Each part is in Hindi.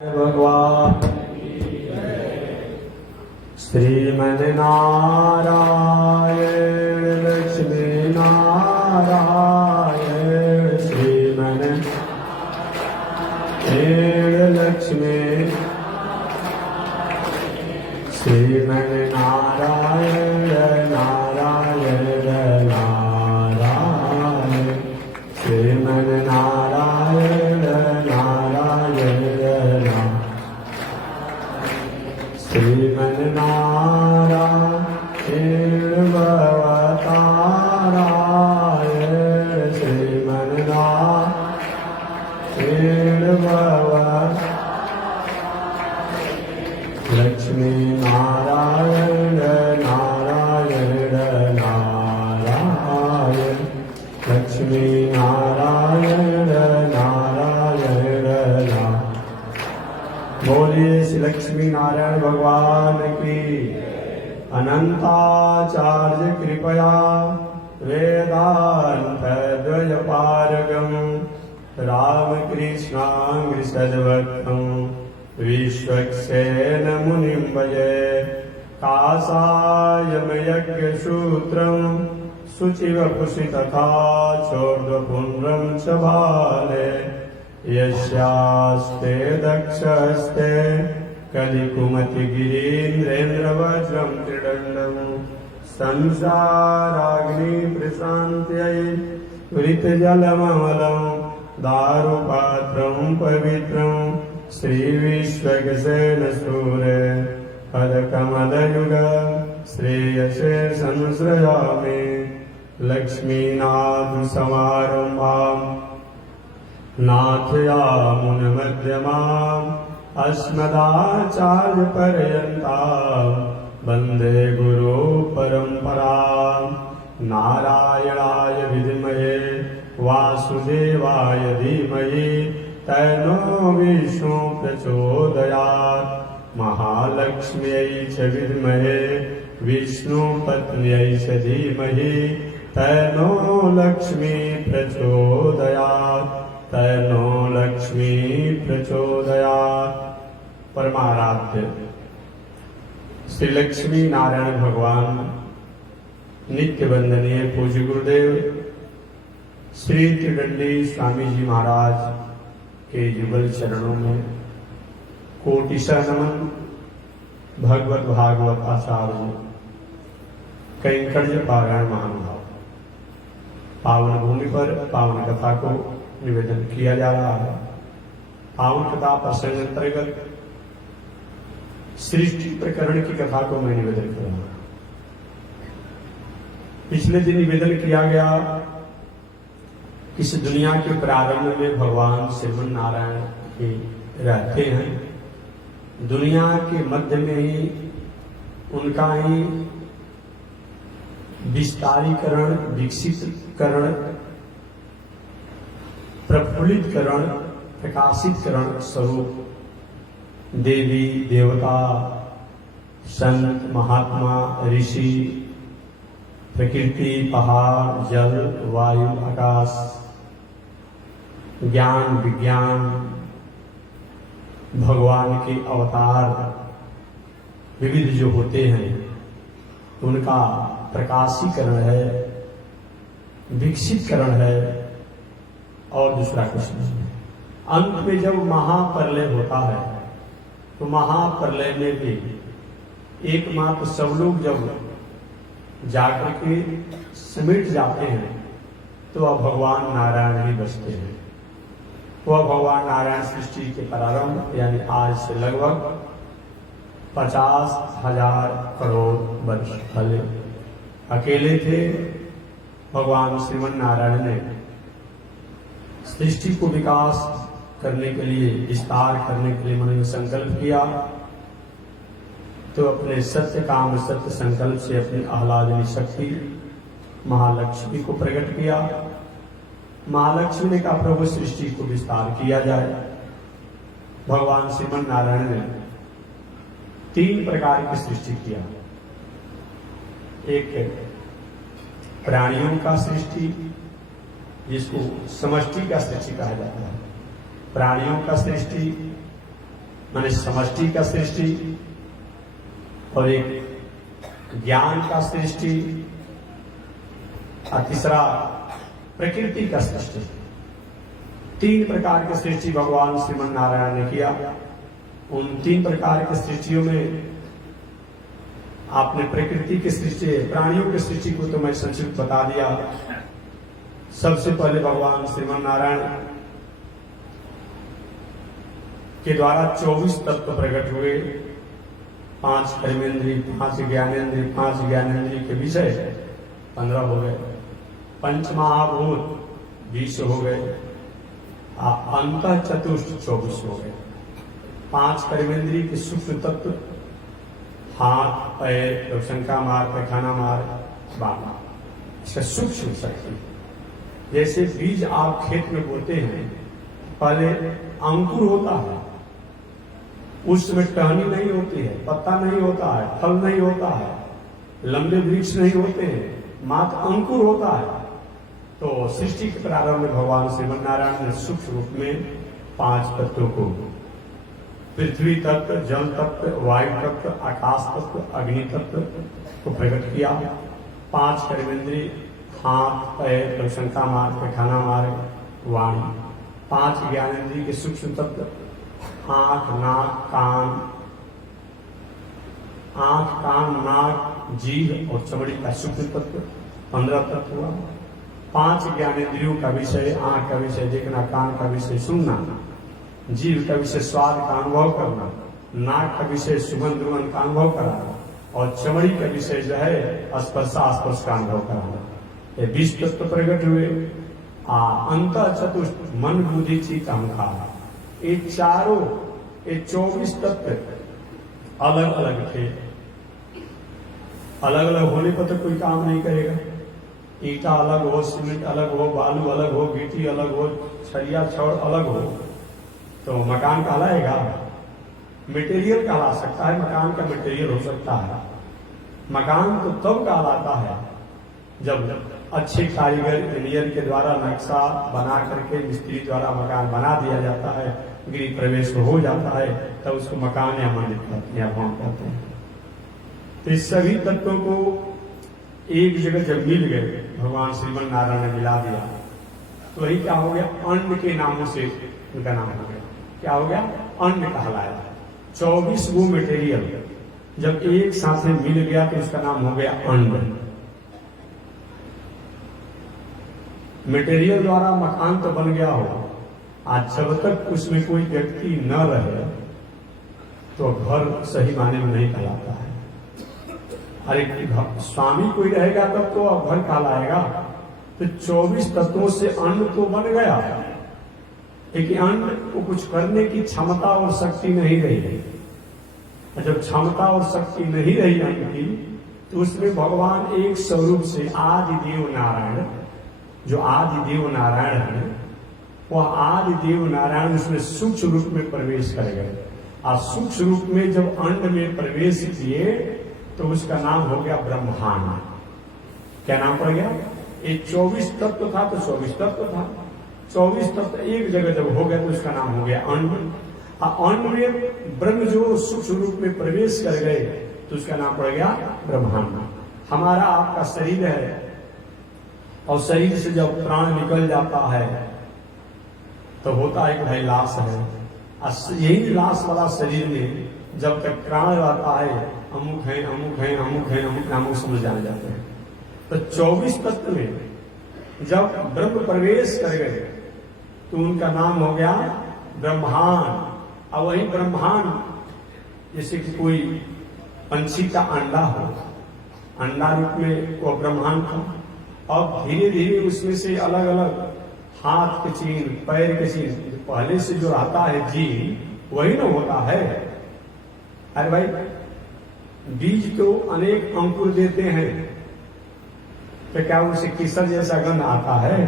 भगवान श्रीमन नारायण लक्ष्मी नारायण श्रीमन लक्ष्मी श्रीमन नारायण नारायण नारायण श्रीमन नारायण नारायण श्रीमन नारायण भवतारायण श्रीमन नारायण लक्ष्मी नारायण नारायण नारायण लक्ष्मी नारायण नारायण नारायण। बोलिए श्री लक्ष्मी नारायण भगवान की अनंताचार्य कृपया वेदांत द्वयपारगम रामकृष्णांग्र सद्वत्तम विश्वक्सेन मुनिं भजे कासायम यज्ञसूत्रं शुचिवपुषि तथा चोर्ध्वपुण्ड्रं च बाले यस्यास्ते दक्षस्ते कलिकुमतिगिरीन्द्रेन्द्रवज्रं त्रिदण्डं संसाराग्नि प्रशान्त्यै वृतजलममलं दारुपात्रं पवित्रं श्रीविश्वक्सेन सूरे पदकमलयुग श्रेयसे संश्रयामि लक्ष्मीनाथ समारम्भाम् नाथयामुनमध्यमाम् अस्मदाचार्यपर्यन्ताम् वन्दे गुरो परम्पराम् नारायणाय विद्महे वासुदेवाय धीमहि तन्नो विष्णु प्रचोदयात् महालक्ष्म्यै च विद्महे विष्णुपत्न्यै च धीमहि तन्नो लक्ष्मी प्रचोदयात् तन्नो लक्ष्मी प्रचोदयात्। परमाराध्य श्री लक्ष्मी नारायण भगवान नित्य वंदनीय पूज्य गुरुदेव श्री त्रिदंडी स्वामी जी महाराज के युगल चरणों में कोटिशः नमन। भगवत भागवत आचार्य कैंकर्य पारायण महानुभाव पावन भूमि पर पावन कथा को निवेदन किया जा रहा है। पावन कथा प्रसंग अंतर्गत सृष्टि प्रकरण की कथा को मैं निवेदन कर रहा हूं। पिछले दिन निवेदन किया गया इस दुनिया के प्रारंभ में भगवान श्रीमन नारायण ही रहते हैं। दुनिया के मध्य में ही उनका ही विस्तारीकरण, विकसितकरण, प्रफुल्लितकरण, प्रकाशितकरण स्वरूप देवी देवता, संत, महात्मा, ऋषि, प्रकृति, पहाड़, जल, वायु, आकाश, ज्ञान, विज्ञान, भगवान के अवतार विविध जो होते हैं उनका प्रकाशीकरण है, विकसितकरण है और दूसरा कुछ नहीं है। अंत में जब महाप्रलय होता है तो महाप्रलय में भी एकमात्र सब लोग जब जाकर के समेट जाते हैं तो वह भगवान नारायण ही बचते हैं। वह भगवान नारायण सृष्टि के प्रारंभ यानी आज से लगभग 50,000 करोड़ वर्ष पहले अकेले थे। भगवान श्रीमन नारायण ने सृष्टि को विकास करने के लिए, विस्तार करने के लिए मन में संकल्प किया तो अपने सत्य काम सत्य संकल्प से अपनी आह्लादनी शक्ति महालक्ष्मी को प्रकट किया। महालक्ष्मी ने कहा प्रभु सृष्टि को विस्तार किया जाए। भगवान श्रीमन नारायण ने 3 प्रकार की सृष्टि किया। एक प्राणियों का सृष्टि, जिसको समष्टि का सृष्टि कहा जाता है। प्राणियों का सृष्टि, माने समष्टि का सृष्टि, और एक ज्ञान का सृष्टि, और तीसरा प्रकृति का सृष्टि। 3 प्रकार की सृष्टि भगवान श्रीमन नारायण ने किया। उन 3 प्रकार की सृष्टियों में आपने प्रकृति की सृष्टि, प्राणियों की सृष्टि को तो मैं संक्षिप्त बता दिया। सबसे पहले भगवान श्रीमन नारायण के द्वारा 24 तत्व प्रकट हुए। 5 कर्मेंद्रिय, 5 ज्ञानेंद्रिय, 5 ज्ञानेंद्रिय के विषय 15 हो गए। पंचमहाभूत 20 हो गए। अंतः चतुष्ट 24 हो गए। 5 कर्मेंद्रिय के सूक्ष्म तत्व, हाथ, पैर, शंका मार, पैखाना मार, बाबा, इसका सूक्ष्म शक्ति। जैसे बीज आप खेत में बोते हैं, पहले अंकुर होता है, उसमें टहनी नहीं होती है, पत्ता नहीं होता है, फल नहीं होता है, लंबे वृक्ष नहीं होते हैं, मात्र अंकुर होता है। तो सृष्टि के प्रारंभ में भगवान श्रीमन नारायण ने सूक्ष्म रूप में 5 तत्वों को, पृथ्वी तत्व, जल तत्व, वायु तत्व, आकाश तत्व, अग्नि तत्व को प्रकट किया। 5 कर्मेंद्रिय, हाथ, पैर, शंका मार, पैखाना मार, वाणी। 5 ज्ञानेंद्रिय के सूक्ष्म तत्व, आंख, नाक, नाक, जीभ और चमड़ी का सूक्ष्म तत्व 15 तत्व हुआ। 5 ज्ञानेंद्रियों का विषय, आंख का विषय देखना, कान का विषय सुनना, जीभ का विषय स्वाद का अनुभव करना, नाक का विषय सुगंध रुगंध का अनुभव कराना, और चमड़ी का विषय जो है स्पर्श का अनुभव कराना। ये 20 तत्व प्रकट हुए। अंतः चतुष्ट, मन बुद्धि चित्त अहंकार, ये चारों, ये 24 तत्व अलग अलग थे। अलग अलग होने पर तो कोई काम नहीं करेगा। ईटा अलग हो, सीमेंट अलग हो, बालू अलग हो, गिट्टी अलग हो, छड़िया छड़ अलग हो, तो मकान कहलाएगा? मटेरियल कहला सकता है, मकान का मटेरियल हो सकता है। मकान तो तब कहलाता है जब अच्छे कारीगर इंजीनियर के द्वारा नक्शा बना करके मिस्त्री द्वारा मकान बना दिया जाता है, गृह प्रवेश हो जाता है, तब उसको मकान या मंदिर कहते हैं, भवन कहते हैं। तो इस सभी तत्वों को एक जगह जब मिल गए, भगवान श्रीमन नारायण ने मिला दिया, तो वही क्या हो गया? अन्न के नामों से उनका नाम हो गया। क्या हो गया? अन्न कहलाया। 24 वो मटेरियल जब एक साथ में मिल गया तो उसका नाम हो गया अन्न। मटेरियल द्वारा मकान तो बन गया हो, आज जब तक उसमें कोई व्यक्ति न रहे तो घर सही माने में नहीं कहलाता है। अरे स्वामी कोई रहेगा तब तो अब घर कहलाएगा। तो 24 तत्वों से अन्न तो बन गया, लेकिन अन्न को कुछ करने की क्षमता और शक्ति नहीं रही। जब क्षमता और शक्ति नहीं रही अन्न की, तो उसमें भगवान एक स्वरूप से आदिदेव नारायण, जो आदिदेव नारायण है, वह आदिदेव नारायण उसमें सूक्ष्म रूप में प्रवेश कर गए। और सूक्ष्म रूप में जब अन्न में प्रवेश किए तो उसका नाम हो गया ब्रह्मांड। क्या नाम पड़ गया? ये 24 तत्व था तो 24 तत्व था। 24 तत्व एक जगह जब हो गया तो उसका नाम हो गया अन्न। अन्न में ब्रह्म जो सूक्ष्म रूप में प्रवेश कर गए तो उसका नाम पड़ गया ब्रह्मांड। हमारा आपका शरीर है, और शरीर से जब प्राण निकल जाता है तो होता है कि भाई लाश है। यही लाश वाला शरीर में जब तक प्राण रहता है, अमुक है, अमुक है, अमुक है, अमुक नामों समझ जाने जाते हैं। तो 24 तत्व में जब ब्रह्म प्रवेश कर गए तो उनका नाम हो गया ब्रह्मांड। और वही ब्रह्मांड जैसे कि कोई पंछी का अंडा हो, अंडा रूप में वो ब्रह्मांड था। अब धीरे धीरे उसमें से अलग अलग हाथ के चिन्ह, पैर के चिन्ह, पहले से जो रहता है जीव वही ना होता है। अरे भाई, बीज तो अनेक अंकुर देते हैं, तो क्या उसे केसर जैसा गंध आता है?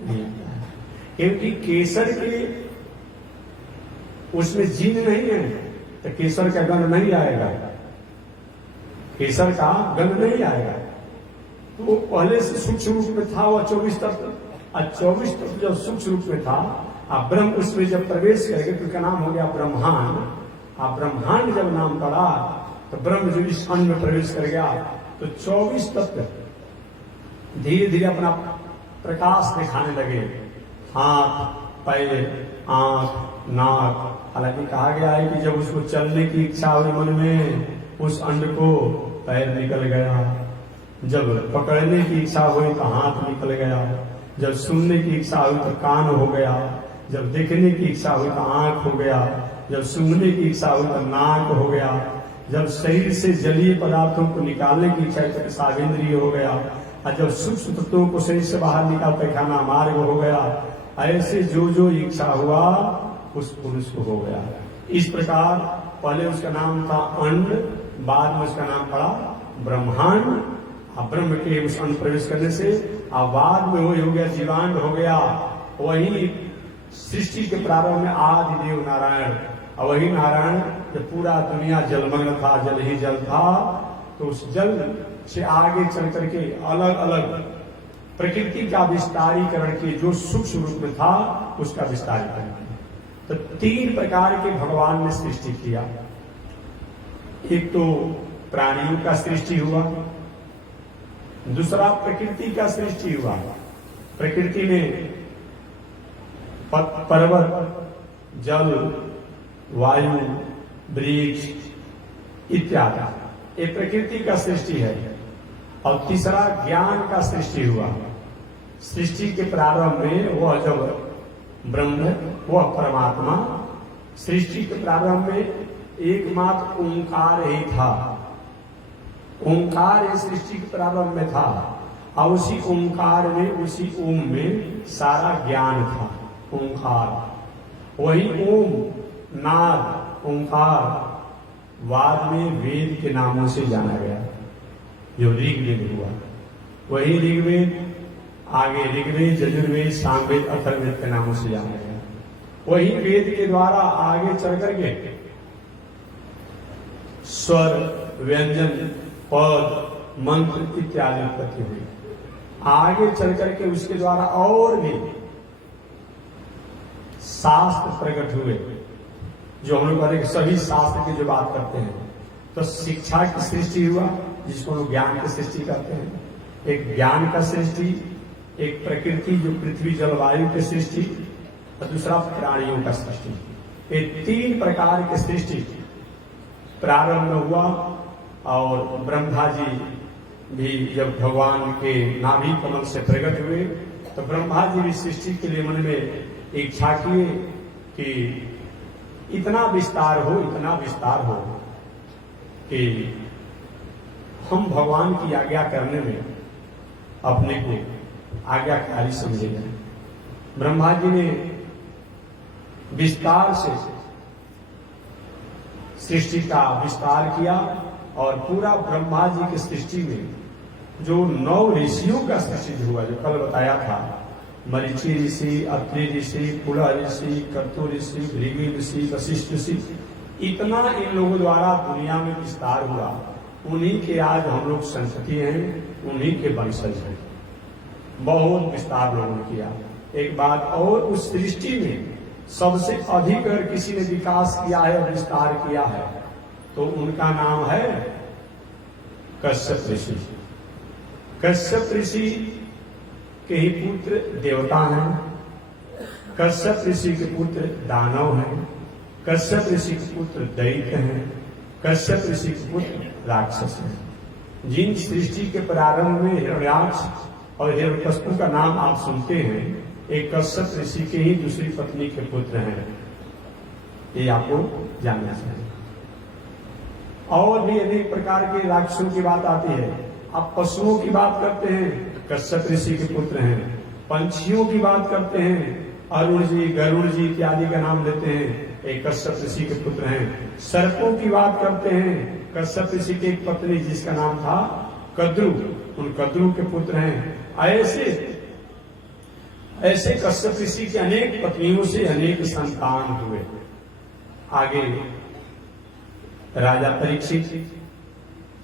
नहीं आता है, क्योंकि केसर के उसमें जीन नहीं है, तो केसर का गंध नहीं आएगा, केसर का गंध नहीं आएगा। तो पहले से सूक्ष्म रूप में था वह 24 तत्व। और 24 तत्व जब सूक्ष्म रूप में था अब ब्रह्म उसमें जब प्रवेश करेंगे तो उसका नाम हो गया ब्रह्मांड। अब ब्रह्मांड जब नाम पड़ा तो ब्रह्म जो इस अन्न में प्रवेश कर गया तो 24 तत्व धीरे धीरे अपना प्रकाश दिखाने लगे। हाथ, पैर, आंख, नाक। हालांकि कहा गया है कि जब उसको चलने की इच्छा हुई मन में, उस अंड को पैर निकल गया। जब पकड़ने की इच्छा हुई तो हाथ निकल गया। जब सुनने की इच्छा हुई तो कान हो गया। जब देखने की इच्छा हुई तो आंख हो गया। जब सूंघने की इच्छा हुई तो नाक हो गया। जब शरीर से जलीय पदार्थों को निकालने की इच्छा हुई तो सावेंद्रिय हो गया। और जब सूक्ष्म तत्वों को शरीर से बाहर निकाल पैखाना मार्ग हो गया। ऐसे जो जो इच्छा हुआ उस पुरुष को हो गया। इस प्रकार पहले उसका नाम था अंड, बाद में उसका नाम पड़ा ब्रह्मांड। अब ब्रह्म के उस अंड प्रवेश करने से अब बाद में वो हो गया जीवांड हो गया। वही सृष्टि के प्रारंभ में आदि देव नारायण, और वही नारायण जब पूरा दुनिया जलमग्न था, जल ही जल था, तो उस जल से आगे चल करके अलग अलग प्रकृति का विस्तारीकरण के जो सूक्ष्म रूप में था उसका विस्तारीकरण किया। तो 3 प्रकार के भगवान ने सृष्टि किया। एक तो प्राणियों का सृष्टि हुआ, दूसरा प्रकृति का सृष्टि हुआ। प्रकृति में पर्वत, जल, वायु, वृक्ष इत्यादि, ये प्रकृति का सृष्टि है। और तीसरा ज्ञान का सृष्टि हुआ। सृष्टि के प्रारंभ में वह जब ब्रह्म, वह परमात्मा, सृष्टि के प्रारंभ में एकमात्र ओंकार ही था। ओंकार इस सृष्टि के प्रारंभ में था, और उसी ओंकार में, उसी ओम में सारा ज्ञान था। ओंकार, वही ओम, नाद, ओंकार बाद में वेद के नामों से जाना गया। जो ऋग्वेद हुआ वही ऋग्वेद, आगे ऋग्वेद, यजुर्वेद, सामवेद, अथर्ववेद के नामों से जाना गया। वही वेद के द्वारा आगे चल करके स्वर, व्यंजन, पद, मंत्र इत्यादि उत्पत्ति हुई। आगे चल करके उसके द्वारा और भी शास्त्र प्रकट हुए, जो हम लोग सभी शास्त्र की जो बात करते हैं। तो शिक्षा की सृष्टि हुआ, जिसको लोग ज्ञान की सृष्टि कहते हैं। एक ज्ञान का सृष्टि, एक प्रकृति जो पृथ्वी जलवायु की सृष्टि, और दूसरा प्राणियों का सृष्टि। ये 3 प्रकार की सृष्टि प्रारंभ में हुआ। और ब्रह्मा जी भी जब भगवान के नाभि कमल से प्रकट हुए तो ब्रह्मा जी भी सृष्टि के लिए मन में इच्छा किए कि इतना विस्तार हो, इतना विस्तार हो कि हम भगवान की आज्ञा करने में अपने को आज्ञाकारी समझेंगे। ब्रह्मा जी ने विस्तार से सृष्टि का विस्तार किया, और पूरा ब्रह्मा जी की सृष्टि में जो 9 ऋषियों का सृष्टि हुआ, जो कल बताया था, मरीचि ऋषि, अत्रि ऋषि, पुलह ऋषि, कर्तु ऋषि, भृगु ऋषि, वशिष्ठ ऋषि, इतना इन लोगों द्वारा दुनिया में विस्तार हुआ। उन्हीं के आज हम लोग संतति हैं, उन्हीं के वंशज हैं। बहुत विस्तार लोगों ने किया। एक बात और, उस सृष्टि में सबसे अधिक अगर किसी ने विकास किया है और विस्तार किया है तो उनका नाम है कश्यप ऋषि। कश्यप ऋषि के ही पुत्र देवता हैं। कश्यप ऋषि के पुत्र दानव हैं। कश्यप ऋषि के पुत्र दैत्य हैं। कश्यप ऋषि के पुत्र राक्षस हैं। जिन सृष्टि के प्रारंभ में हिरण्याक्ष और हिरण्यकश्यप का नाम आप सुनते हैं, एक कश्यप ऋषि के ही दूसरी पत्नी के पुत्र हैं। ये आपको जानना चाहिए। और भी अनेक प्रकार के राक्षसों की बात आती है। आप पशुओं की बात करते हैं, कश्यप ऋषि के पुत्र हैं। पंछियों की बात करते हैं, अरुण जी, गरुड़ जी इत्यादि का नाम लेते हैं, एक कश्यप ऋषि के पुत्र हैं। सर्पों की बात करते हैं, कश्यप ऋषि की एक पत्नी जिसका नाम था कद्रु, उन कद्रु के पुत्र हैं। ऐसे कश्यप ऋषि के अनेक पत्नियों से अनेक संतान हुए। आगे राजा परीक्षित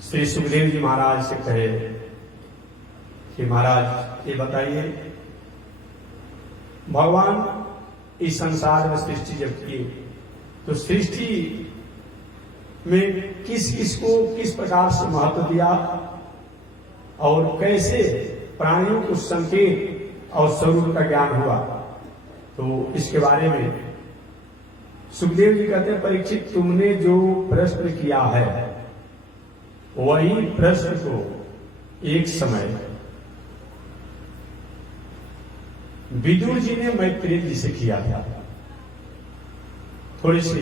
श्री सुखदेव जी महाराज से कहे कि महाराज ये बताइए, भगवान इस संसार में सृष्टि जब किए तो सृष्टि में किस किस को किस प्रकार से महत्व दिया और कैसे प्राणियों को संकेत और स्वरूप का ज्ञान हुआ, तो इसके बारे में सुखदेव जी कहते हैं, परीक्षित तुमने जो प्रश्न किया है वही प्रश्न को एक समय विदुर जी ने मैत्रेय जी से किया था। थोड़ी सी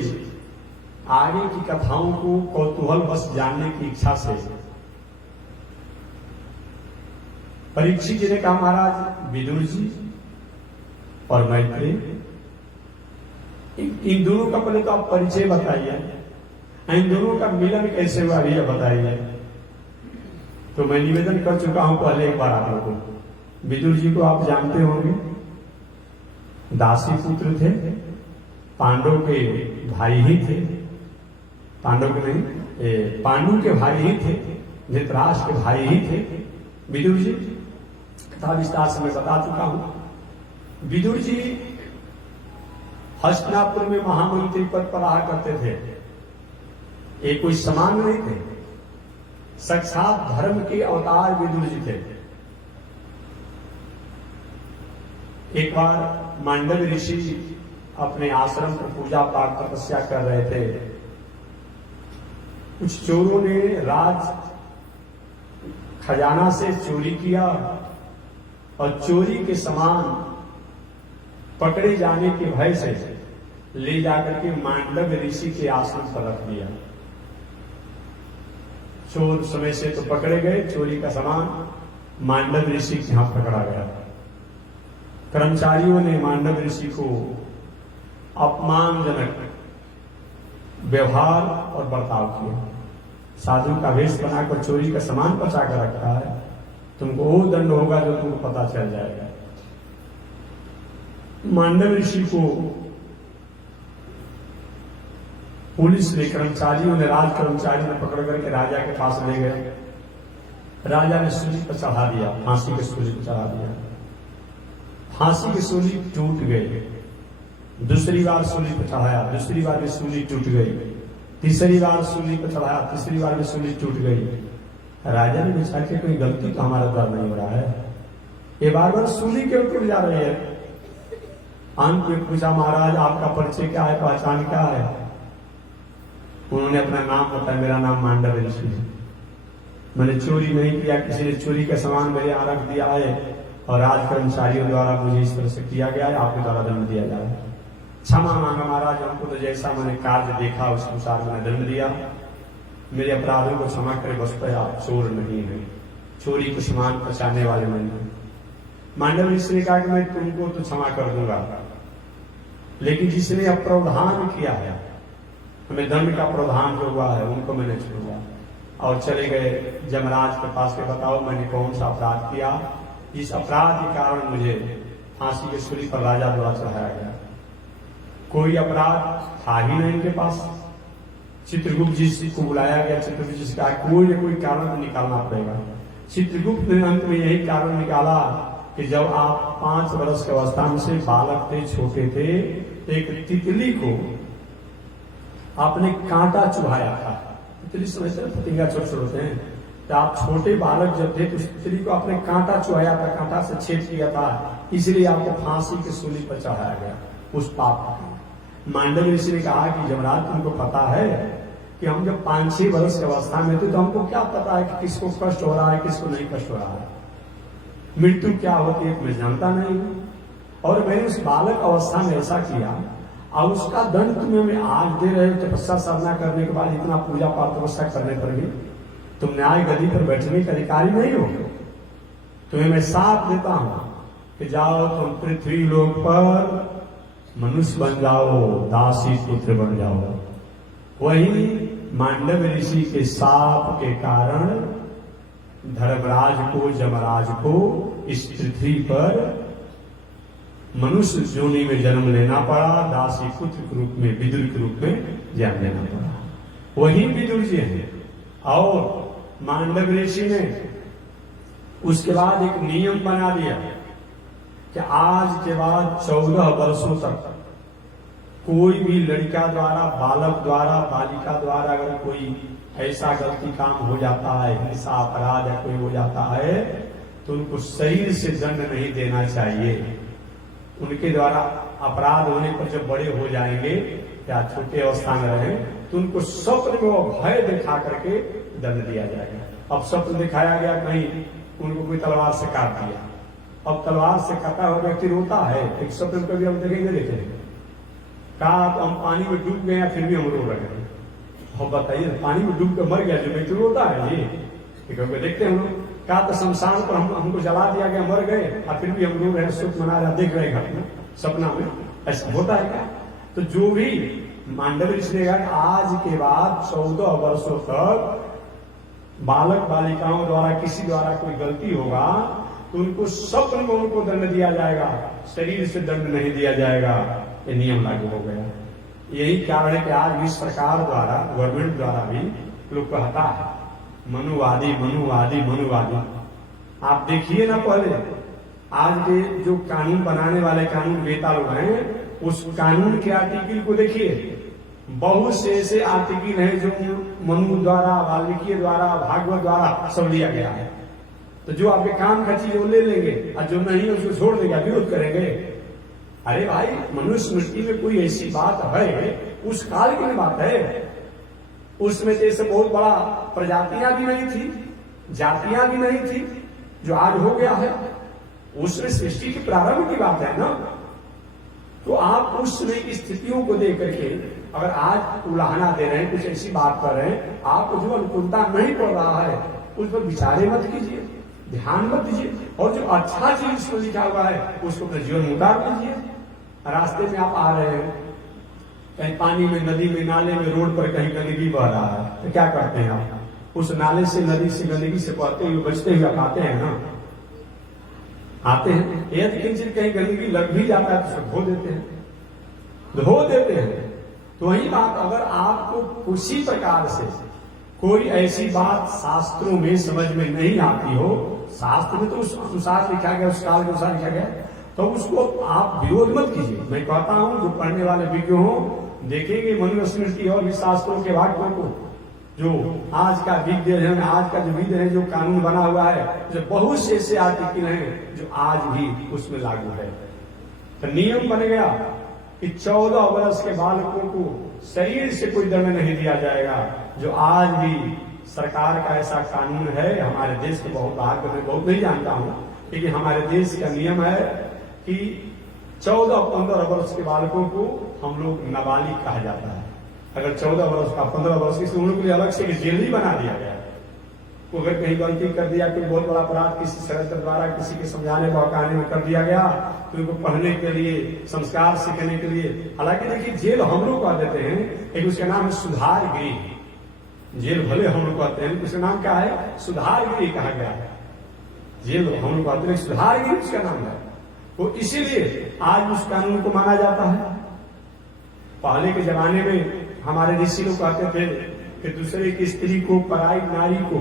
आगे की कथाओं को कौतूहल बस जानने की इच्छा से परीक्षित जी ने कहा, महाराज विदुर जी और मैत्रेय, इन दोनों का पहले तो आप परिचय बताइए, इन दोनों का मिलन कैसे हुआ यह बताइए। तो मैं निवेदन कर चुका हूं पहले एक बार आप लोगों को। विदुर जी को आप जानते होंगे, दासी पुत्र थे, पांडव के भाई ही थे, पांडव के नहीं, पांडु के भाई ही थे, धृतराष्ट्र के भाई ही थे विदुर जी। कथा विस्तार से मैं बता चुका हूं। विदुर जी हस्तिनापुर में महामंत्री पद पर रहा करते थे। ये कोई समान नहीं थे, साक्षात धर्म के अवतार विदुर जी थे। एक बार मांडव ऋषि अपने आश्रम पर पूजा पाठ तपस्या कर रहे थे। कुछ चोरों ने राज खजाना से चोरी किया और चोरी के सामान पकड़े जाने के भय से ले जाकर के मांडव ऋषि के आश्रम पर रख दिया। चोर समय से तो पकड़े गए, चोरी का सामान मांडव ऋषि के यहां पकड़ा गया। कर्मचारियों ने मांडव ऋषि को अपमानजनक व्यवहार और बर्ताव किया। साधु का वेश बनाकर चोरी का सामान बचा कर रखा है, तुमको वो दंड होगा जो तुमको पता चल जाएगा। मांडव ऋषि को पुलिस ने, कर्मचारियों ने, राज कर्मचारी ने पकड़ करके राजा के पास ले गए। राजा ने सूली पर चढ़ा दिया, फांसी के सूली पर चढ़ा दिया। फांसी की सूली टूट गई। दूसरी बार सूली पर चढ़ाया, दूसरी बार में सूली टूट गई। तीसरी बार सूली पर चढ़ाया, तीसरी बार में सूली टूट गई। राजा ने विचार किया कोई गलती तो हमारा द्वारा नहीं हो रहा है, ये बार बार सूली क्यों टूट जा रही है। अंत में पूछा, महाराज आपका परिचय क्या है, पहचान क्या है। उन्होंने अपना नाम बताया, मेरा नाम मांडव ऋषि है, मैंने चोरी नहीं किया, किसी ने चोरी का सामान मेरे यहाँ रख दिया है और राज कर्मचारियों द्वारा मुझे इस तरह से किया गया है, आपके द्वारा दंड दिया जाए। क्षमा मांगा महाराज, हमको तो जैसा मैंने कार्य देखा उस अनुसार मैंने दंड दिया, मेरे अपराधों को क्षमा करे, बस पे आप चोर नहीं है, चोरी को सामान पहुंचाने वाले नहीं है। मांडव ऋषि ने कहा कि मैं तुमको तो क्षमा कर दूंगा, लेकिन जिसने अप्रावधान किया है, हमें दंड का प्रावधान जो हुआ है, उनको मैंने छोड़ा। और चले गए जमराज के पास के, बताओ मैंने कौन सा अपराध किया, इस अपराध के कारण मुझे फांसी की सूली पर राजा द्वारा चढ़ाया गया। कोई अपराध था ही नहीं इनके पास। चित्रगुप्त जी को बुलाया गया, चित्रगुप्त जी से कहा कोई न कोई कारण तो निकालना पड़ेगा। चित्रगुप्त ने अंत में यही कारण निकाला कि जब आप 5 वर्ष की अवस्था में से बालक थे, छोटे थे, एक तितली को आपने कांटा चुभाया था। तितली समझते हैं, पतिंगा छोटे छोटे होते हैं, तो आप छोटे बालक जब थे तो उस तितली को आपने कांटा चुभाया था, कांटा से छेद किया था, इसलिए आपको फांसी की सूली पर चढ़ाया गया उस पाप का। मांडव ऋषि ने कहा कि जमराज तुमको पता है कि हम जब 5-6 वर्ष की अवस्था में थे तो हमको क्या पता है कि किसको कष्ट हो रहा है, किसको नहीं कष्ट हो रहा है, मृत्यु क्या होती है मैं जानता नहीं हूं। और मैंने उस बालक अवस्था में ऐसा किया और उसका दंड तुम्हें मैं आज दे रहे हो, तपस्या साधना करने के बाद, इतना पूजा पाठ तपस्या करने पर भी तुम न्याय गद्दी पर बैठने के अधिकारी नहीं हो। तुम्हें मैं साथ देता हूं कि जाओ तुम पृथ्वी लोक पर मनुष्य बन जाओ, दासी पुत्र बन जाओ। वही मांडव ऋषि के शाप के कारण धर्मराज को, जमराज को इस पृथ्वी पर मनुष्य योनि में जन्म लेना पड़ा, दासी पुत्र के रूप में, विदुर के रूप में जन्म लेना पड़ा। वही विदुर जी हैं। और मांडव ऋषि ने उसके बाद एक नियम बना दिया कि आज के बाद 14 वर्षों तक कोई भी लड़का द्वारा, बालक द्वारा, बालिका द्वारा अगर कोई ऐसा गलती काम हो जाता है, हिंसा अपराध या कोई हो जाता है, तो उनको शरीर से दंड नहीं देना चाहिए। उनके द्वारा अपराध होने पर जब बड़े हो जाएंगे या छोटे अवस्था में रहे, तो उनको स्वप्न में वो भय दिखा करके दंड दिया जाएगा। अब स्वप्न दिखाया गया, कहीं उनको कोई तलवार से काट दिया, अब तलवार से कटा हुआ व्यक्ति रोता है, एक स्वप्न कभी हम देखेंगे देखेंगे कहा तो हम पानी में डूब गए फिर भी हम रो रहे हैं। अब बताइए, पानी में डूब कर मर गया जो व्यक्ति रोता है जी, देखते हैं हम लोग। कहा तो शमशान पर हमको जला दिया गया, मर गए और फिर भी हम रो रहे हैं, सुख मना रहे, देख रहे हैं घर में सपना में। ऐसा होता है क्या? तो जो भी मांडव ऋषि ने कहा आज के बाद 14 वर्षों तक बालक बालिकाओं द्वारा किसी द्वारा कोई गलती होगा तो उनको स्वप्न में उनको दंड दिया जाएगा, शरीर से दंड नहीं दिया जाएगा। ये नियम लागू हो गया। यही कारण है कि आज भी सरकार द्वारा, गवर्नमेंट द्वारा भी लोग कहता है मनुवादी मनुवादी मनुवादी। आप देखिए ना, पहले आज के जो कानून बनाने वाले कानून वेता लोग हैं, उस कानून के आर्टिकल को देखिए, बहुत से ऐसे आर्टिकल हैं जो मनु द्वारा, वाल्मीकि द्वारा, भागवत द्वारा सब लिया गया है। तो जो आपके काम का चीज वो ले लेंगे और जो नहीं उसको छोड़ देगा, विरोध करेंगे। अरे भाई, मनुस्मृति में कोई ऐसी बात है, उस काल की बात है, उसमें जैसे बहुत बड़ा प्रजातियां भी नहीं थी, जातियां भी नहीं थी, जो आज हो गया है। उसमें सृष्टि के प्रारंभ की बात है ना। तो आप उस समय की स्थितियों को देख करके अगर आज उलाहना दे रहे हैं, कुछ ऐसी बात कर रहे हैं, आपको जो अनुकूलता नहीं पड़ रहा है उस पर विचारे मत कीजिए, ध्यान मत दीजिए, और जो अच्छा चीज उसमें लिखा हुआ है उसको अपने जीवन में उतार दीजिए। रास्ते में आप आ रहे हैं, कहीं पानी में, नदी में, नाले में, रोड पर कहीं गंदगी बह रहा है, तो क्या करते हैं आप? उस नाले से, नदी से, गंदगी से बहते हुए, बचते हुए आप आते हैं ना, आते हैं। यदि किंचित कहीं गंदगी लग भी जाता है तो उसको धो देते हैं। तो वही बात, अगर आपको उसी प्रकार से कोई ऐसी बात शास्त्रों में समझ में नहीं आती हो, शास्त्र में तो उस अनुसार लिखा गया, उस काल के अनुसार लिखा गया, तो उसको आप विरोध मत कीजिए। मैं कहता हूं जो पढ़ने वाले विज्ञ हो, देखेंगे मनुस्मृति और भी शास्त्रों के वाक्यों को, जो आज का विज्ञ है, आज का जो विध है, जो कानून बना हुआ है, जो बहुत से ऐसे आर्टिकल हैं जो आज भी उसमें लागू है। तो नियम बन गया कि 14 वर्ष के बालकों को शरीर से कोई दंड नहीं दिया जाएगा। जो आज भी सरकार का ऐसा कानून है, हमारे देश के बहुत भाग में, बहुत नहीं जानता हूं, लेकिन हमारे देश का नियम है कि 14-15 वर्ष के बालकों को हम लोग नाबालिग कहा जाता है। अगर 14 वर्ष का, 15 वर्ष की, उनके लिए अलग से जेल ही बना दिया गया है। वो अगर कहीं गलती कर दिया, कोई बहुत बड़ा अपराध किसी सदस्य द्वारा किसी के समझाने बहकाने में कर दिया गया, तो उनको पढ़ने के लिए, संस्कार सीखने के लिए, हालांकि देखिए जेल हम लोग कह देते हैं, एक उसका नाम है सुधार गृह। जेल भले हम लोग कहते हैं, उसका नाम क्या है? सुधार गृह कहा गया है। जेल हम लोग कहते हैं, सुधार गृह उसका नाम है। तो इसीलिए आज उस कानून को माना जाता है। पहले के जमाने में हमारे ऋषि लोग कहते थे कि दूसरे की स्त्री को, पराई नारी को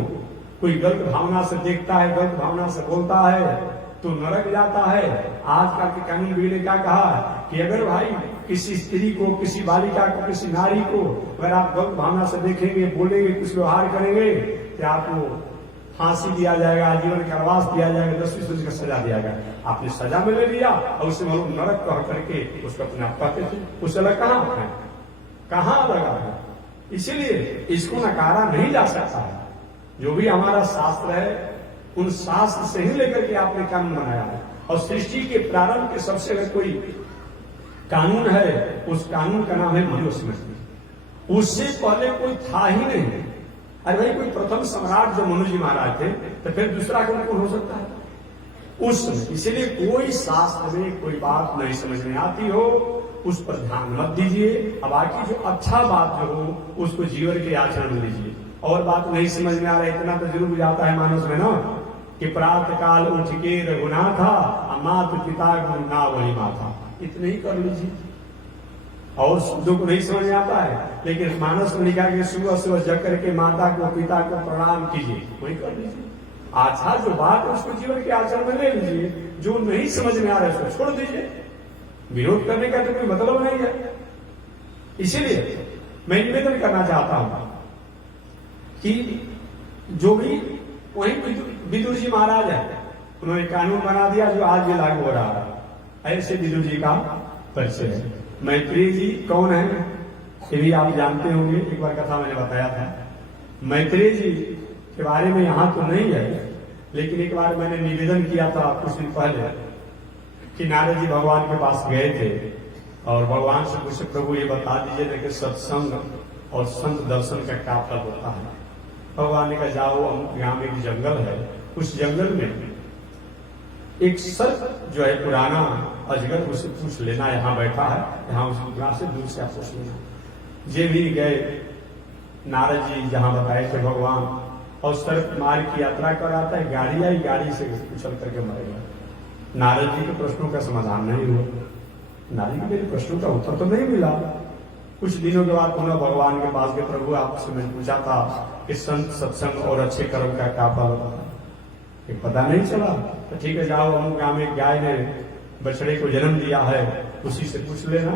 कोई गलत भावना से देखता है, गलत भावना से बोलता है तो नरक जाता है। आजकल के कानून भी ने क्या कहा कि अगर भाई किसी स्त्री को, किसी बालिका को, किसी नारी को अगर आप गलत भावना से देखेंगे, बोलेंगे, कुछ व्यवहार करेंगे, तो आपको फांसी दिया जाएगा, आजीवन कारावास दिया जाएगा, 10-20 वर्ष का सजा दिया जाएगा। आपने सजा में ले लिया और उससे हम लोग नरक कह करके उसको अपने आप कहते थे। उस अलग कहाँ लगा है? इसीलिए इसको नकारा नहीं जा सकता है। जो भी हमारा शास्त्र है, उन शास्त्र से ही लेकर के आपने कानून बनाया है। और सृष्टि के प्रारंभ के सबसे अगर कोई कानून है, उस कानून का नाम है मनुस्मृति। उससे पहले कोई था ही नहीं। अरे भाई, कोई प्रथम सम्राट जो मनु जी महाराज थे, तो फिर दूसरा कौन हो सकता है उस समय? इसलिए कोई शास्त्र में कोई बात नहीं समझ में आती हो, उस पर ध्यान मत दीजिए। अब बाकी जो अच्छा बात जो हो उसको जीवन के आचरण में लीजिए। और बात नहीं समझ में आ रहा है, इतना तो जरूर जाता है मानस में ना कि प्रातः काल उठ के रघुनाथा, माता पिता गुरु ना वही माथा, इतने ही कर लीजिए। और शब्दों को नहीं समझ में आता है, लेकिन मानस में लिखा कि सुबह सुबह जग करके माता को, पिता को प्रणाम कीजिए, वही कर लीजिए। अच्छा जो बात है उसको जीवन के आचरण में ले लीजिए। जो नहीं समझ में आ रहा है उसको छोड़ दीजिए। विरोध करने का तो कोई मतलब नहीं है। इसीलिए मैं निवेदन करना चाहता हूं कि जो भी वही विदुर जी महाराज है, उन्होंने कानून बना दिया जो आज भी लागू हो रहा है। ऐसे विदुर जी का परिचय है। मैत्रेय जी कौन है ये भी आप जानते होंगे, एक बार कथा मैंने बताया था। मैत्रेय जी के बारे में यहां तो नहीं है, लेकिन एक बार मैंने निवेदन किया था कुछ दिन पहले कि नारद जी भगवान के पास गए थे और भगवान से पूछे, प्रभु ये बता दीजिए कि सत्संग और संत दर्शन का क्या फल होता है। भगवान ने कहा जाओ, यहाँ में एक जंगल है, उस जंगल में एक सर्प जो है पुराना अजगर, उसे पूछ लेना, यहाँ बैठा है, यहाँ उसको से दूर से आप पूछ लेना। ये भी गए नारद जी जहां बताए थे भगवान, और सर्प मार्ग की यात्रा कर आता है, गाड़ी आई, गाड़ी से उछल करके मरेगा। नारद जी के प्रश्नों का समाधान नहीं हुआ, नारद जी के प्रश्नों का उत्तर तो नहीं मिला। कुछ दिनों के बाद पुनः भगवान के पास गए, प्रभु आपसे मैंने पूछा था कि संत सत्संग और अच्छे कर्म का क्या फल होता है, पता नहीं चला। तो ठीक है जाओ, हम गांव में गाय ने बछड़े को जन्म दिया है, उसी से पूछ लेना।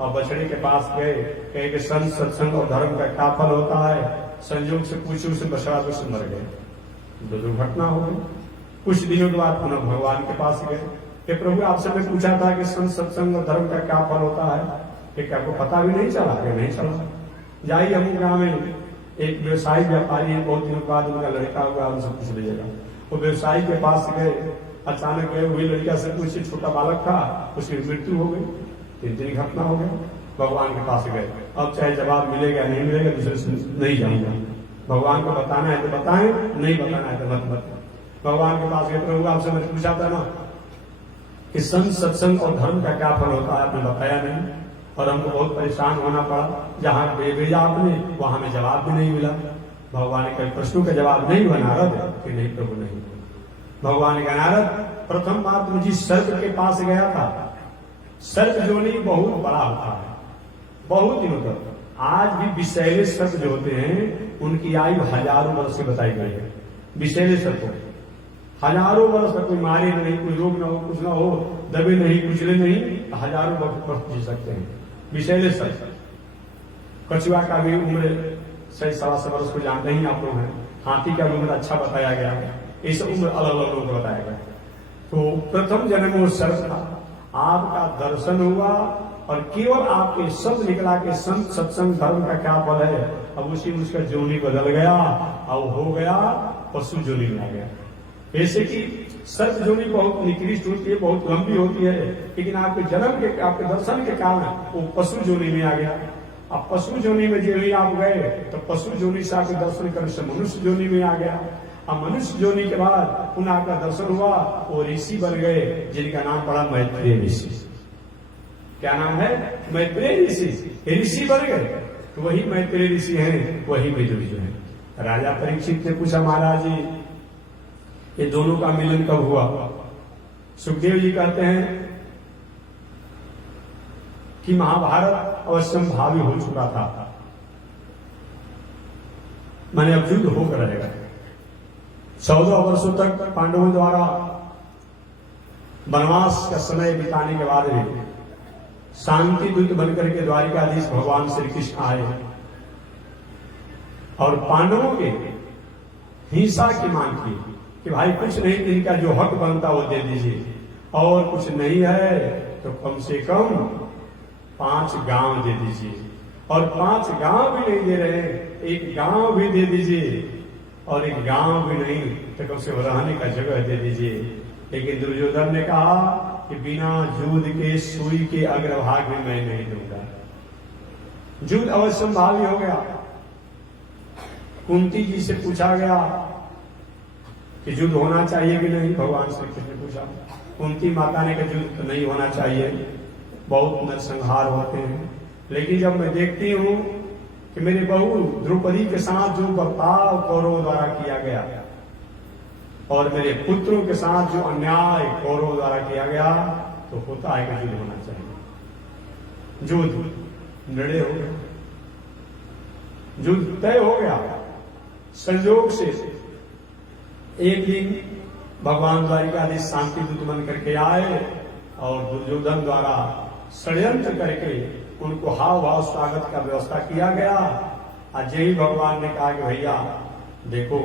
और बछड़े के पास गए, कहे कि संत सत्संग और धर्म का क्या फल होता है। संयोग से पूछे, उसे बछड़ा तो से मर गए, जो दुर्घटना हो गई। कुछ दिनों के बाद पुनः भगवान के पास गए कि प्रभु आपसे मैं पूछा था कि संत सत्संग और धर्म का क्या फल होता है, कि आपको पता भी नहीं चला। कि नहीं चला। जाइए, हम गाँव में एक व्यवसायी व्यापारी है, बहुत दिनों बाद उनका लड़का हुआ, उनसे पूछ लीजिएगा। वो व्यवसायी के पास गए, अचानक गए, वही लड़का से पूछे, छोटा बालक था, उसकी मृत्यु हो गई, 3 दिन घटना हो गया। भगवान के पास गए, अब चाहे जवाब मिलेगा नहीं मिलेगा, दूसरे से नहीं जाऊंगा। भगवान को बताना है तो बताएं, नहीं बताना है तो मत बताएं। भगवान के पास गए, प्रभु आपसे मैंने पूछा था ना कि संत सत्संग और धर्म का क्या फल होता है, आपने बताया नहीं, और हमको बहुत परेशान होना पड़ा। जहां भेजा आपने वहां में जवाब भी नहीं मिला। भगवान ने कई प्रश्नों का जवाब नहीं हुआ नारद, कि नहीं प्रभु नहीं। भगवान ने नारद, प्रथम बार तुम जिस सर्प के पास गया था, सर्प जोनी बहुत बड़ा होता है, बहुत दिनों तक। आज भी विषैले सर्प जो होते हैं उनकी आयु हजारों वर्ष से बताई गई है। विषैले सर्प हजारों वर्ष तक, कोई मारे नहीं, कोई रोग ना हो, कुछ ना हो, दबे नहीं, कुचले नहीं, हजारों वर्ष जी सकते हैं विषैले सर्प। कछुआ का भी उम्र 100-125 वर्ष को जानते ही आप लोग हैं। हाथी का भी उम्र अच्छा बताया गया, इस उम्र अलग अलग लोग बताया गया। तो प्रथम जन्म वो सर्प था, आपका दर्शन हुआ और केवल आपके शब्द निकला के संत सत्संग धर्म का क्या फल है। अब उसी में उसका जोनी बदल गया, अब हो गया पशु जोनी में आ गया। ऐसे कि सर्प जोनी बहुत निकृष्ट होती है, बहुत लंबी होती है, लेकिन आपके जन्म के, आपके दर्शन के कारण वो पशु जोनी में आ गया। अब पशु जोनी में जब आप गए तो पशु जोनी से आपके दर्शन करने से मनुष्य जोनी में आ गया। अब मनुष्य जोनी के बाद पुनः आपका दर्शन हुआ, वो ऋषि बन गए, जिनका नाम पड़ा मैत्रेय ऋषि। क्या नाम है? मैत्रेय ऋषि। ऋषि बन गए, तो वही मैत्रेय ऋषि हैं, वही विदुर जी हैं। राजा परीक्षित ने पूछा, महाराज जी ये दोनों का मिलन कब हुआ? सुखदेव जी कहते हैं कि महाभारत अवश्यम भावी हो चुका था, मैंने अब युद्ध होकर रहेगा। 14 वर्षों तक पांडवों द्वारा वनवास का समय बिताने के बाद में शांति दूत बनकर के द्वारिकाधीश भगवान श्री कृष्ण आए और पांडवों के हिंसा की मांग की कि भाई कुछ नहीं, इनका जो हक बनता वो दे दीजिए, और कुछ नहीं है तो कम से कम 5 गांव दे दीजिए, और 5 गांव भी नहीं दे रहे, 1 गांव भी दे दीजिए, और 1 गांव भी नहीं तो कम से कम रहने का जगह दे दीजिए। लेकिन दुर्योधन ने कहा कि बिना युद्ध के सुई के अग्रभाग में मैं नहीं दूंगा। युद्ध अवश्य भावी हो गया। कुंती जी से पूछा गया कि युद्ध होना चाहिए कि नहीं, भगवान श्री कृष्ण ने पूछा। कुंती माता ने कहा युद्ध तो नहीं होना चाहिए, बहुत नरसंहार होते हैं। लेकिन जब मैं देखती हूं कि मेरे बहू द्रौपदी के साथ जो बर्ताव कौरवों द्वारा किया गया और मेरे पुत्रों के साथ जो अन्याय कौरवों द्वारा किया गया, तो होता है कि युद्ध होना चाहिए। युद्ध निर्णय हो गया, युद्ध तय हो गया। संयोग से एक दिन भगवान द्वारिकाधीश शांति दूत बन करके आए और दुर्योधन द्वारा षड्यंत्र करके उनको हाव भाव स्वागत का व्यवस्था किया गया। और जय भगवान ने कहा कि भैया देखो,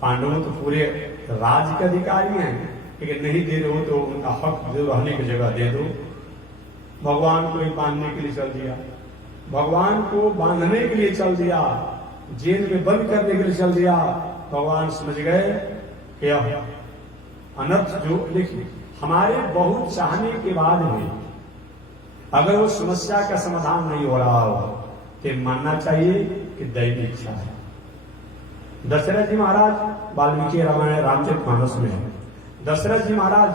पांडव तो पूरे राज्य के अधिकारी हैं, लेकिन नहीं दे रहे हो तो उनका हक जो रहने की जगह दे दो। भगवान को ही बांधने के लिए चल दिया, भगवान को बांधने के लिए चल दिया, जेल में बंद करने के लिए चल दिया। भगवान समझ गए कि अनर्थ जो, देखिए हमारे बहुत चाहने के बाद में अगर वो समस्या का समाधान नहीं हो रहा हो तो मानना चाहिए कि दैवी इच्छा है। दशरथ जी महाराज वाल्मीकि रामायण रामचरितमानस में है। दशरथ जी महाराज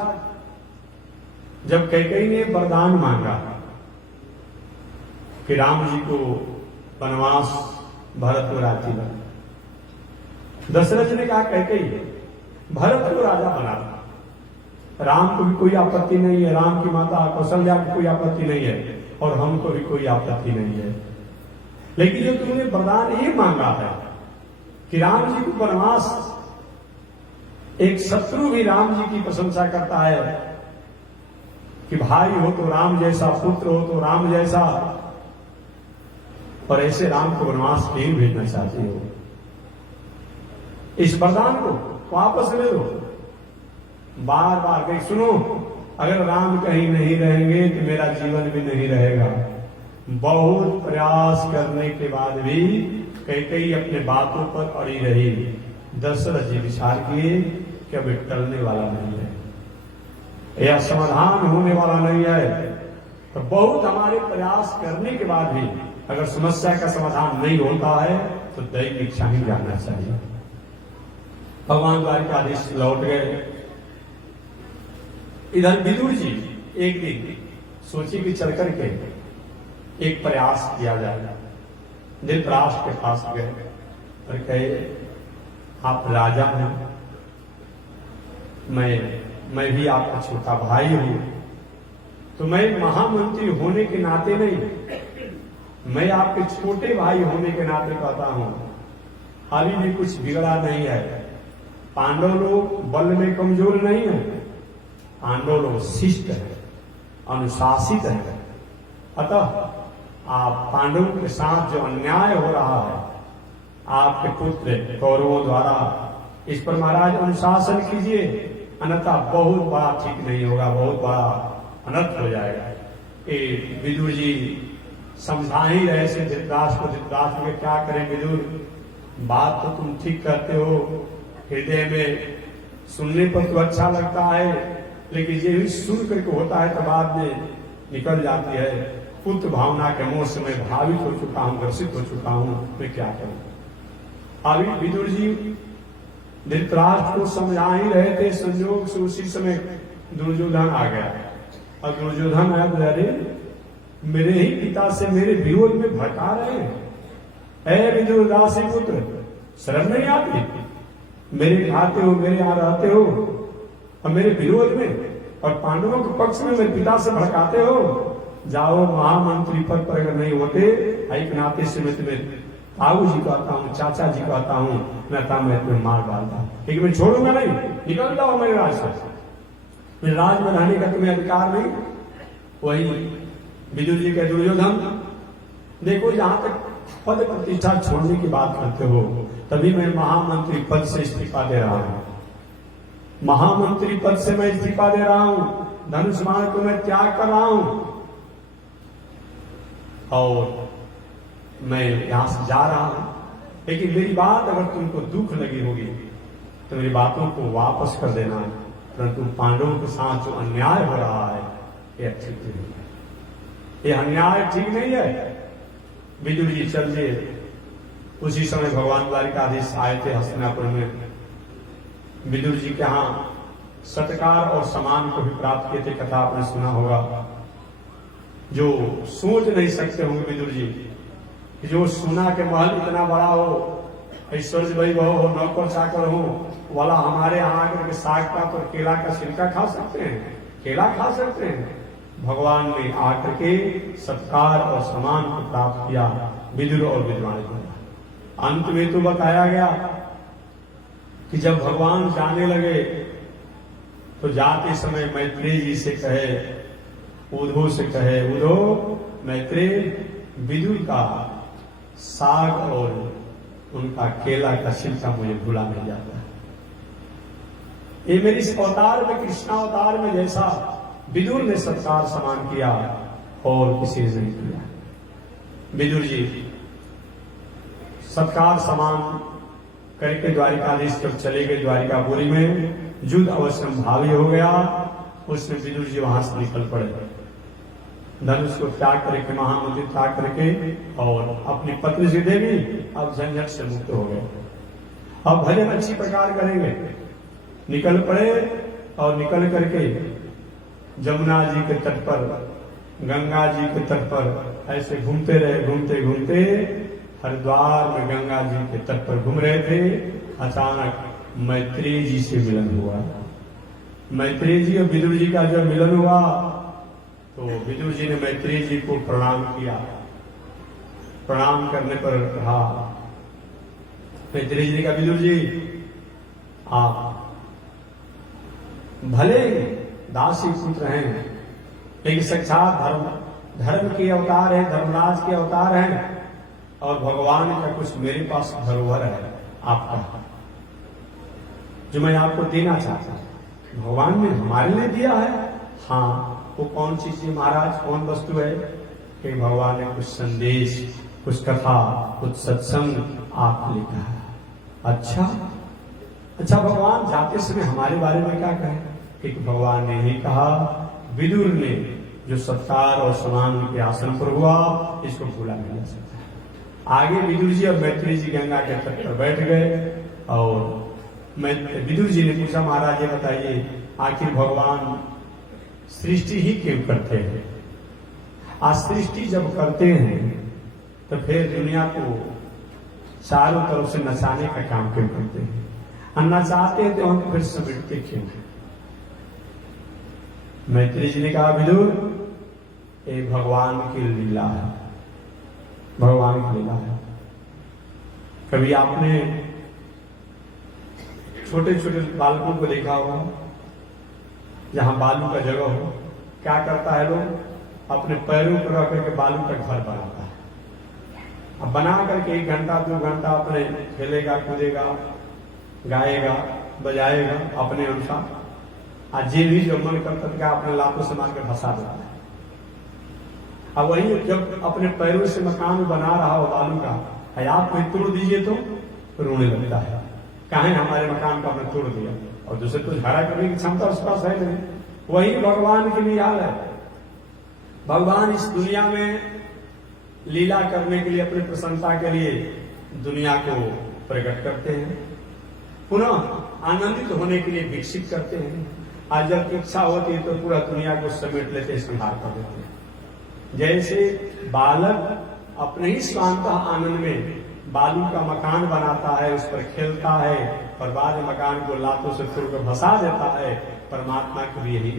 जब कैकेयी ने वरदान मांगा कि राम जी को वनवास भरत को राज्य बना, दशरथ जी ने कहा कैकेयी भरत को राजा बना, राम को भी कोई आपत्ति नहीं है, राम की माता कौशल्या को कोई आपत्ति नहीं है, और हमको भी कोई आपत्ति नहीं है। लेकिन जो तुमने वरदान ये मांगा है कि राम जी को वनवास, एक शत्रु भी राम जी की प्रशंसा करता है कि भाई हो तो राम जैसा, पुत्र हो तो राम जैसा, और ऐसे राम को वनवास नहीं भेजना चाहते हो। इस वरदान को वापस ले लो। बार बार कहीं सुनो, अगर राम कहीं नहीं रहेंगे तो मेरा जीवन भी नहीं रहेगा। बहुत प्रयास करने के बाद भी कैकेयी अपने बातों पर अड़ी रही। दशरथ जी विचार किए कि अब टलने वाला नहीं है, यह समाधान होने वाला नहीं है। तो बहुत हमारे प्रयास करने के बाद भी अगर समस्या का समाधान नहीं होता है तो दैव इच्छा ही जानना चाहिए। भगवान द्वारिकाधीश लौट गए। इधर विदुर जी एक दिन सोची कि चल करके एक प्रयास किया जाए। धृतराष्ट्र के पास गए और कहे, आप राजा हैं, मैं भी आपका छोटा भाई हूं, तो मैं महामंत्री होने के नाते नहीं, मैं आपके छोटे भाई होने के नाते कहता हूं, अभी भी कुछ बिगड़ा नहीं है। पांडव लोग बल में कमजोर नहीं है, पांडव लोग शिष्ट है, अनुशासित है। अतः आप पांडवों के साथ जो अन्याय हो रहा है आपके पुत्र कौरवों द्वारा, इस पर महाराज अनुशासन कीजिए, अन्यथा बहुत बड़ा ठीक नहीं होगा, बहुत बड़ा अनर्थ हो जाएगा। ये विदुर जी समझा ही रहे से धृतराष्ट्र को। धृतराष्ट्र में क्या करें विदुर, बात तो तुम ठीक करते हो, हृदय में सुनने पर तो अच्छा लगता है, लेकिन ये भी सुन करके होता है तो बाद में निकल जाती है। पुत्र भावना के मोह से मैं भावित हो चुका हूं, ग्रसित हो चुका हूं, मैं क्या करूं। अभी विदुर जी धृतराष्ट्र को समझा ही रहे थे, संयोग से उसी समय दुर्योधन आ गया। और दुर्योधन आया, अरे मेरे ही पिता से मेरे विरोध में भड़का रहे हैं, ऐ विदुरदासी पुत्र शर्म नहीं आती, मेरे खाते हो, मेरे यहां रहते हो और मेरे विरोध में, और पांडवों के पक्ष में मेरे पिता से भड़काते हो। जाओ, महामंत्री पद पर अगर नहीं होते, एक नाते से मैं तुम्हें ताऊ जी कहता हूँ, चाचा जी कहता हूँ, न मैं तुम्हें मार डालता, लेकिन मैं छोड़ूंगा नहीं, निकल जाओ मेरे राज से, मेरे राज में रहने का तुम्हें अधिकार नहीं। वही विदुर जी के दुर्योधन, देखो जहां तक पद प्रतिष्ठा छोड़ने की बात करते हो, तभी मैं महामंत्री पद से इस्तीफा दे रहा हूं, महामंत्री पद से मैं इस्तीफा दे रहा हूं, धनुष बाण को मैं त्याग कर रहा हूं, और मैं यहां से जा रहा हूं। लेकिन मेरी बात अगर तुमको दुख लगी होगी तो मेरी बातों को वापस कर देना, परंतु पांडवों के साथ जो अन्याय हो रहा है यह ठीक नहीं है, यह अन्याय ठीक नहीं है। विदुर जी चल दिए। उसी समय भगवान द्वारिकाधीश आए थे हस्तिनापुर में। विदुर जी के यहाँ सत्कार और सम्मान को भी प्राप्त किए थे, कथा आपने सुना होगा। जो सोच नहीं सकते होंगे विदुर जी, जो सोना के महल इतना बड़ा हो, ऐश्वर्य वैभव हो, नौकर चाकर हो, वाला हमारे यहाँ आकर के साग का तो केला का छिलका खा सकते हैं, केला खा सकते हैं। भगवान ने आकर के सत्कार और सम्मान को प्राप्त किया विदुर और विद्वान को। अंत में तो बताया गया कि जब भगवान जाने लगे तो जाते समय मैत्रेय जी से कहे, उद्धव से कहे, उद्धव मैत्रेय विदुर का साग और उनका केला का छिलका मुझे भूला नहीं जाता है। ये मेरी इस अवतार में, कृष्णावतार में जैसा विदुर ने सत्कार समान किया और किसी ने नहीं किया। विदुर जी सत्कार समान करके द्वारिकाधीश जब चले गए द्वारिकापुरी में, युद्ध अवश्य भावी हो गया। उसमें विदुर जी वहां से निकल पड़े, धनुष को त्याग करके, महामंत्री त्याग करके, और अपनी पत्नी से देवी अब झंझट से मुक्त हो गए। अब भजन अच्छी प्रकार करेंगे, निकल पड़े और निकल करके जमुना जी के तट पर, गंगा जी के तट पर ऐसे घूमते रहे। घूमते घूमते हरिद्वार में गंगा जी के तट पर घूम रहे थे, अचानक मैत्रेय जी से मिलन हुआ। मैत्रेय जी और विदुर जी का जब मिलन हुआ तो विदुर जी ने मैत्रेय जी को प्रणाम किया। प्रणाम करने पर कहा, मैत्रेय जी ने कहा, विदुर जी आप भले दासी पुत्र हैं, लेकिन साक्षात धर्म के अवतार है, धर्मराज के अवतार हैं, और भगवान का कुछ मेरे पास धरोहर है आपका, जो मैं आपको देना चाहता हूं। भगवान ने हमारे लिए दिया है। हाँ, वो कौन सी चीज महाराज, कौन वस्तु है? कि भगवान ने कुछ संदेश, कुछ कथा, कुछ सत्संग आपके लिए कहा है। अच्छा भगवान जाते समय हमारे बारे में क्या कहे? कि भगवान ने ही कहा, विदुर ने जो सत्कार और सम्मान के आसन पर हुआ, इसको भूला नहीं जा सकता। आगे विदुर जी और मैत्रेय जी गंगा के तट पर बैठ गए और विदुर जी ने पूछा, महाराज ये बताइए, आखिर भगवान सृष्टि ही क्यों करते हैं? आज सृष्टि जब करते हैं तो फिर दुनिया को चारों तरफ से नचाने का काम क्यों करते हैं? और नचाते हैं तो हम फिर समेटते क्यों हैं? मैत्रेय जी ने कहा, विदुर ये भगवान की लीला है, भगवान की लीला है। कभी आपने छोटे छोटे बालकों को देखा होगा, जहां बालू का जगह हो, क्या करता है लोग? अपने पैरों पर रख करके बालू का घर बनाता है। अब बना करके 1 घंटा 2 घंटा अपने खेलेगा, कूदेगा, गाएगा, बजाएगा अपने अनुसार। आज जे भी जो मन करता था अपने लातों से मार कर फंसा देता है। अब वही जब अपने पैरों से मकान बना रहा हो बालू का, आप कोई तोड़ दीजिए तो रोने लगता है, काहे हमारे मकान को आपने तोड़ दिया, और दूसरे को झगड़ा करने की क्षमता उसके पास है नहीं। वही भगवान की भी हाल है। भगवान इस दुनिया में लीला करने के लिए, अपनी प्रसन्नता के लिए दुनिया को प्रकट करते हैं, पुनः आनंदित होने के लिए विकसित करते हैं। आज जब इच्छा होती है तो पूरा दुनिया को समेट लेते, संहार कर देते हैं। जैसे बालक अपने ही स्वांत आनंद में बालू का मकान बनाता है, उस पर खेलता है और बाद में मकान को लातों से तोड़कर भसा देता है, परमात्मा को भी यही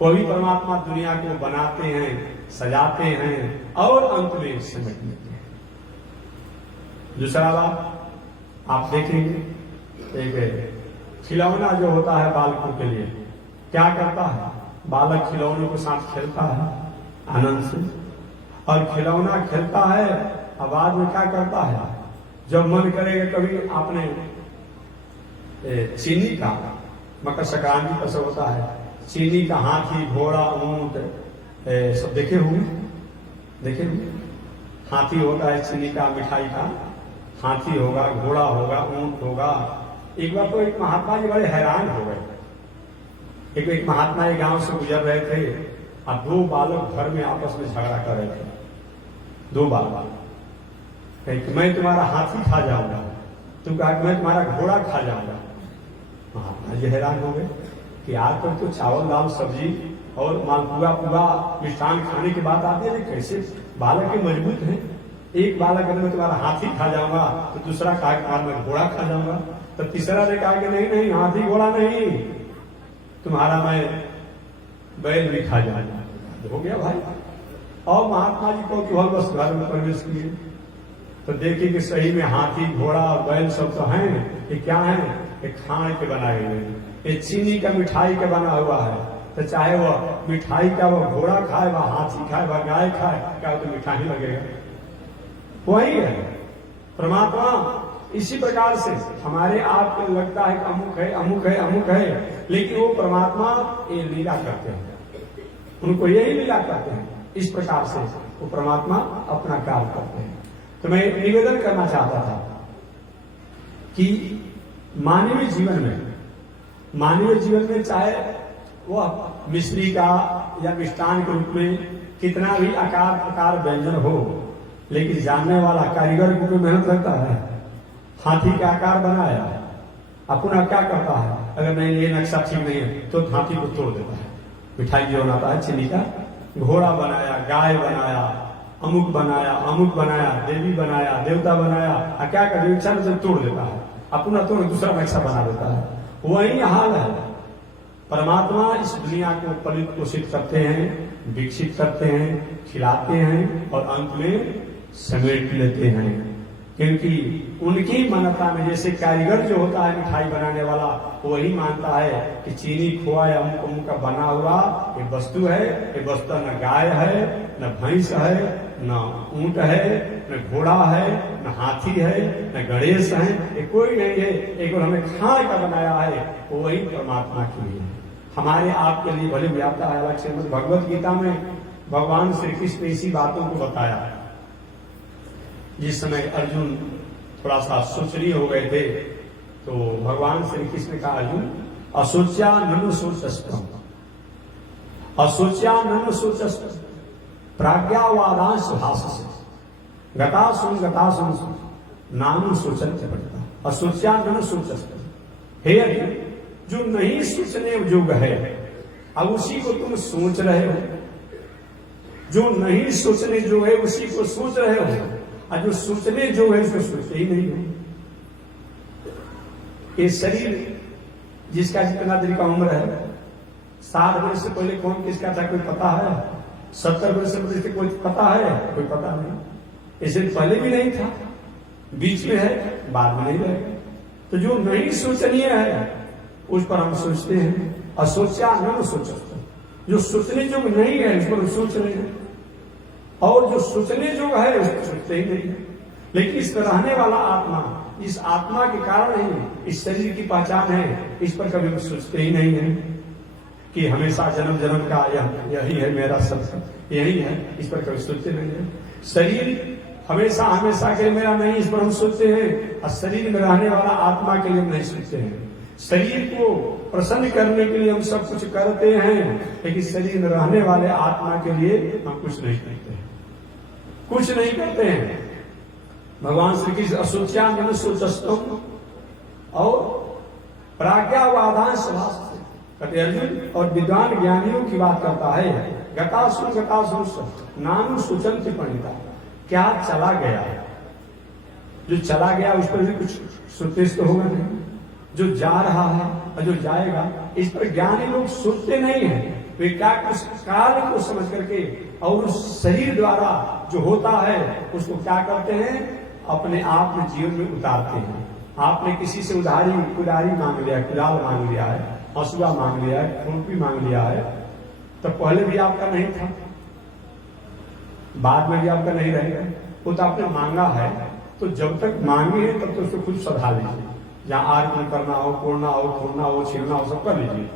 वही परमात्मा दुनिया को बनाते हैं, सजाते हैं और अंत में समेट लेते हैं। दूसरा बात आप देखेंगे, एक खिलौना जो होता है बालकों के लिए, क्या करता है? बालक खिलौनों के साथ खेलता है आनंद से, और खिलौना खेलता है और बाद में क्या करता है? जब मन करेगा, कभी आपने चीनी का मकर संक्रांति पर सब होता है, चीनी का हाथी, घोड़ा, ऊंट सब देखे होंगे। हाथी होता है चीनी का, मिठाई का हाथी होगा, घोड़ा होगा, ऊंट होगा। एक बार तो एक महात्मा जी बड़े हैरान हो गए। एक महात्मा एक गांव से गुजर रहे थे और 2 बालक घर में आपस में झगड़ा कर रहे थे। 2 बालक कि मैं तुम्हारा हाथी खा जाऊंगा, तुम कहा मैं तुम्हारा घोड़ा खा जाऊंगा। महात्मा जी हैरान हो गए कि आज तक तो चावल दाल सब्जी और मालपुआ पुआ मिष्ठान खाने की बात आती है, कैसे बालक के मजबूत हैं। एक बालक कहते मैं तुम्हारा हाथी खा जाऊंगा, तो दूसरा कहा मैं घोड़ा खा जाऊंगा, तो तीसरा ने कहा कि नहीं हाथी घोड़ा नहीं, तुम्हारा मैं बैल भी खा जाऊंगा। हो गया भाई। और महात्मा जी को केवल बस घर में प्रवेश किए तो देखिए कि सही में हाथी, घोड़ा और बैल सब तो हैं। ये क्या है? ये खाने के बनाए हुए, ये चीनी का मिठाई का बना हुआ है। तो चाहे वह मिठाई का वह घोड़ा खाए, वह हाथी खाए, वह गाय खाए, क्या वो तो मिठाई लगेगा? वही है परमात्मा। इसी प्रकार से हमारे आप को लगता है कि अमुक है, अमुक है, अमुक है, लेकिन वो परमात्मा ये लीला करते हैं, उनको यही लीला करते हैं। इस प्रकार से वो परमात्मा अपना कार्य करते हैं। तो मैं निवेदन करना चाहता था कि मानवीय जीवन में चाहे वह मिश्री का या मिष्ठान के रूप में कितना भी आकार प्रकार व्यंजन हो, लेकिन जानने वाला कारीगर को कोई मेहनत लगता है। हाथी का आकार बनाया, अपना क्या करता है, अगर नहीं ये नक्शा ठीक नहीं है तो हाथी को तोड़ देता है। मिठाई जो बनाता है चीनी का, घोड़ा बनाया, गाय बनाया, अमुक बनाया, देवी बनाया, देवता बनाया, क्या कर इच्छा से तोड़ देता है, अपना तोड़ दूसरा नक्शा बना देता है। वही हाल है। परमात्मा इस दुनिया को पलित पोषित करते हैं, विकसित करते हैं, खिलाते हैं और अंत में समेट लेते हैं। क्योंकि उनकी मान्यता में, जैसे कारीगर जो होता है मिठाई बनाने वाला, वही मानता है कि चीनी खोआ या अमुक का बना हुआ ये वस्तु है। ये वस्तु न गाय है, न भैंस है, न ऊंट है, न घोड़ा है, न हाथी है, न गणेश है, ये कोई नहीं है। एक और हमें खाए का बनाया है, वो वही परमात्मा के लिए है, हमारे आपके लिए भले व्याप्त है। अलग से भगवत गीता में भगवान श्री कृष्ण ने इसी बातों को बताया। जिस समय अर्जुन थोड़ा सा सोचनीय हो गए थे, तो भगवान श्री कृष्ण ने कहा, अर्जुन असोच्या ननु सोचस्तम, असोच्या ननु सोचस्तम, प्राज्ञावादांश भाषसे, गतासुन नानु सोचन पड़ता। असोच्या ननु सोचस्तम, हे अर्जुन, जो नहीं सोचने योग्य है अब उसी को तुम सोच रहे हो, जो नहीं सोचने जो है उसी को सोच रहे हो, और जो सोचने जो है उसको सोचते ही नहीं हो। ये शरीर जिसका जितना देर का उम्र है, 60 वर्ष से पहले कौन किसका था कोई पता है? 70 वर्ष से पहले कोई पता है? कोई पता नहीं। इससे पहले भी नहीं था, बीच में है, बाद में नहीं रहेगा। तो जो नहीं सोचनीय है उस पर हम सोचते हैं। असोच्या न सोचते, जो सोचने योग्य नहीं है उस पर सोच रहे हैं, और जो सोचने योग्य है उस पर सोचते ही नहीं। लेकिन इस पर रहने वाला आत्मा, इस आत्मा के कारण ही इस शरीर की पहचान है, इस पर कभी भी सोचते ही नहीं है कि हमेशा जन्म जन्म का यही है मेरा सब, यही है, इस पर कभी सोचते नहीं है। शरीर हमेशा हमेशा के लिए मेरा नहीं, इस पर हम सोचते हैं, और शरीर में रहने वाला आत्मा के लिए हम नहीं सोचते हैं। शरीर को प्रसन्न करने के लिए हम सब कुछ करते हैं, लेकिन शरीर में रहने वाले आत्मा के लिए हम कुछ नहीं करते हैं, कुछ नहीं करते हैं। भगवान श्री कृष्ण असोच्या न सोचस्तम और प्राज्ञावादांश कहते अर्जुन, और विद्वान ज्ञानियों की बात करता है। गतासुन नानु सोचन्ति पंडिता, क्या चला गया, जो चला गया उस पर भी कुछ सोचते तो होगा नहीं, जो जा रहा है और जो जाएगा इस पर ज्ञानी लोग सोचते नहीं है। वे क्या कुछ काल को समझ करके और उस शरीर द्वारा जो होता है उसको क्या करते हैं, अपने आप में जीवन में उतारते हैं। आपने किसी से कुदारी मांग लिया, कुदाल मांग लिया है, हंसुआ मांग लिया है, खुरपी मांग लिया है, तो पहले भी आपका नहीं था, बाद में भी आपका नहीं रहेगा। वो तो आपने मांगा है, तो जब तक मांगे हैं तब तो उसको खुद सधा लीजिए। जहां आर्जन करना हो, कोड़ना हो, फोड़ना हो, छीलना हो, सब कर लीजिए।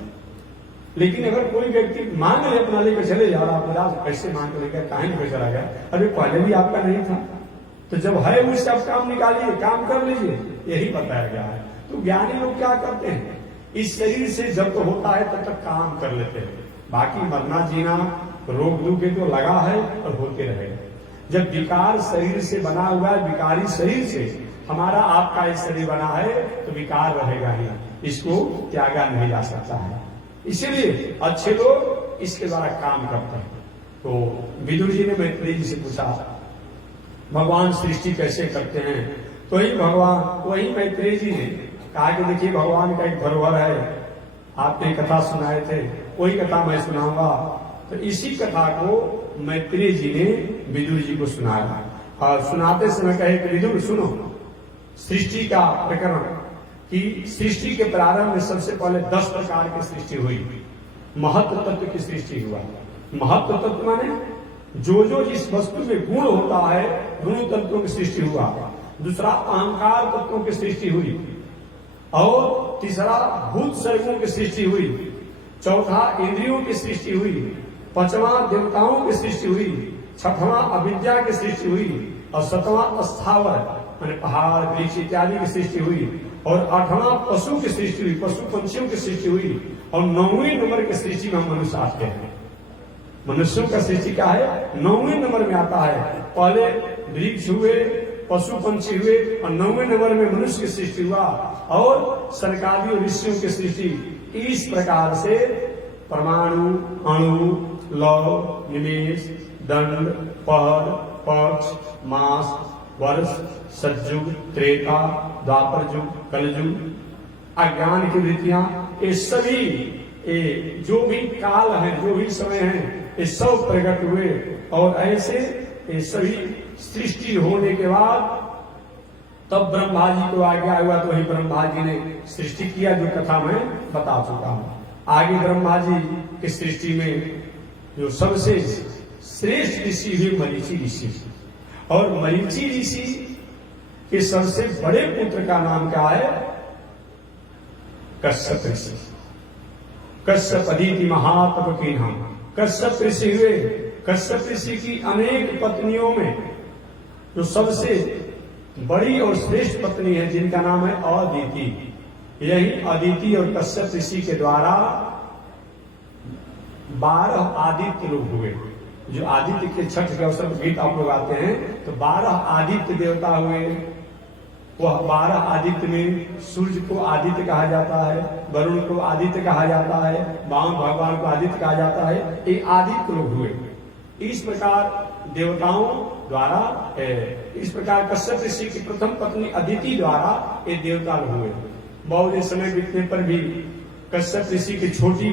लेकिन अगर कोई व्यक्ति मांग ले, अपना लेकर चले जा रहा, आप कैसे मांग लेकर कहीं लेकर चला गया, अरे पहले भी आपका नहीं था, तो जब है उससे आप काम निकालिए, काम कर लीजिए, यही बताया गया है। तो ज्ञानी लोग क्या करते हैं, इस शरीर से जब तो होता है तब तक काम कर लेते हैं, बाकी मरना जीना रोग दुख तो लगा है और होते रहेगा। जब विकार शरीर से बना हुआ है, विकारी शरीर से हमारा आपका एक शरीर बना है, तो विकार रहेगा ही, इसको त्यागा नहीं जा सकता है। इसीलिए अच्छे लोग इसके द्वारा काम करते हैं। तो विदुर जी ने मैत्रेय जी से पूछा भगवान सृष्टि कैसे करते हैं, तो वही मैत्रेय जी ने कहा कि देखिए भगवान का एक धरोहर है, आपने कथा सुनाए थे, वही कथा मैं सुनाऊंगा। तो इसी कथा को मैत्रेय जी ने विदुर जी को सुनाया, और सुनाते समय कहे कि विदुर सुनो, सृष्टि का प्रकरण कि सृष्टि के प्रारंभ में सबसे पहले 10 प्रकार की सृष्टि हुई। महत्व तत्व की सृष्टि हुआ। महत्व तत्व माने जो जो जिस वस्तु में गुण होता है, गुण तत्वों की सृष्टि हुआ। दूसरा अहंकार तत्वों की सृष्टि हुई, और तीसरा भूत सर्गों की सृष्टि हुई, चौथा इंद्रियों की सृष्टि हुई, पांचवा देवताओं की सृष्टि हुई, छठवां अविद्या की सृष्टि हुई, और सातवां स्थावर माने पहाड़ वृक्ष इत्यादि की सृष्टि हुई, और आठवां पशु की सृष्टि हुई, पशु पंछियों की सृष्टि हुई, और 9वें नंबर की सृष्टि में हम मनुष्य आते हैं। मनुष्यों का सृष्टि क्या है? 9वें नंबर में आता है। पहले वृक्ष हुए, पशु पंछी हुए, और 9वें नंबर में मनुष्य की सृष्टि हुआ, और सरकारी और ऋषियों की सृष्टि। इस प्रकार से परमाणु, अणु, लौ, निमेष, दंड, पहर, पक्ष, मास, वर्ष, सतयुग, त्रेता, द्वापर युग, कलयुग, अज्ञान की वृत्तियां, ये सभी जो भी काल है, जो भी समय है, ये सब प्रकट हुए। और ऐसे ये सभी सृष्टि होने के बाद तब ब्रह्मा जी को आज्ञा हुआ, तो वही ब्रह्मा जी ने सृष्टि किया, जो कथा मैं बता चुका हूं। आगे ब्रह्मा जी की सृष्टि में जो सबसे श्रेष्ठ ऋषि हुए मरीचि ऋषि, और मरीचि ऋषि के सबसे बड़े पुत्र का नाम क्या है? कश्यप ऋषि। कश्यप अदिति महातप के नाम कश्यप ऋषि हुए। कश्यप ऋषि की अनेक पत्नियों में जो सबसे बड़ी और श्रेष्ठ पत्नी है, जिनका नाम है अदिति, यही अदिति और कश्यप ऋषि के द्वारा 12 आदित्य लोग हुए। जो आदित्य के छठ के अवसर पर गीत आप लोग आते हैं, तो 12 आदित्य देवता हुए। वह 12 आदित्य में सूर्य को आदित्य कहा जाता है, वरुण को आदित्य कहा जाता है, वामन भगवान को आदित्य कहा जाता है। ये आदित्य लोग हुए। इस प्रकार देवताओं द्वारा, इस प्रकार कश्यप ऋषि की प्रथम पत्नी अदिति द्वारा ये देवता लोग हुए। बहुत समय बीतने पर भी कश्यप ऋषि की छोटी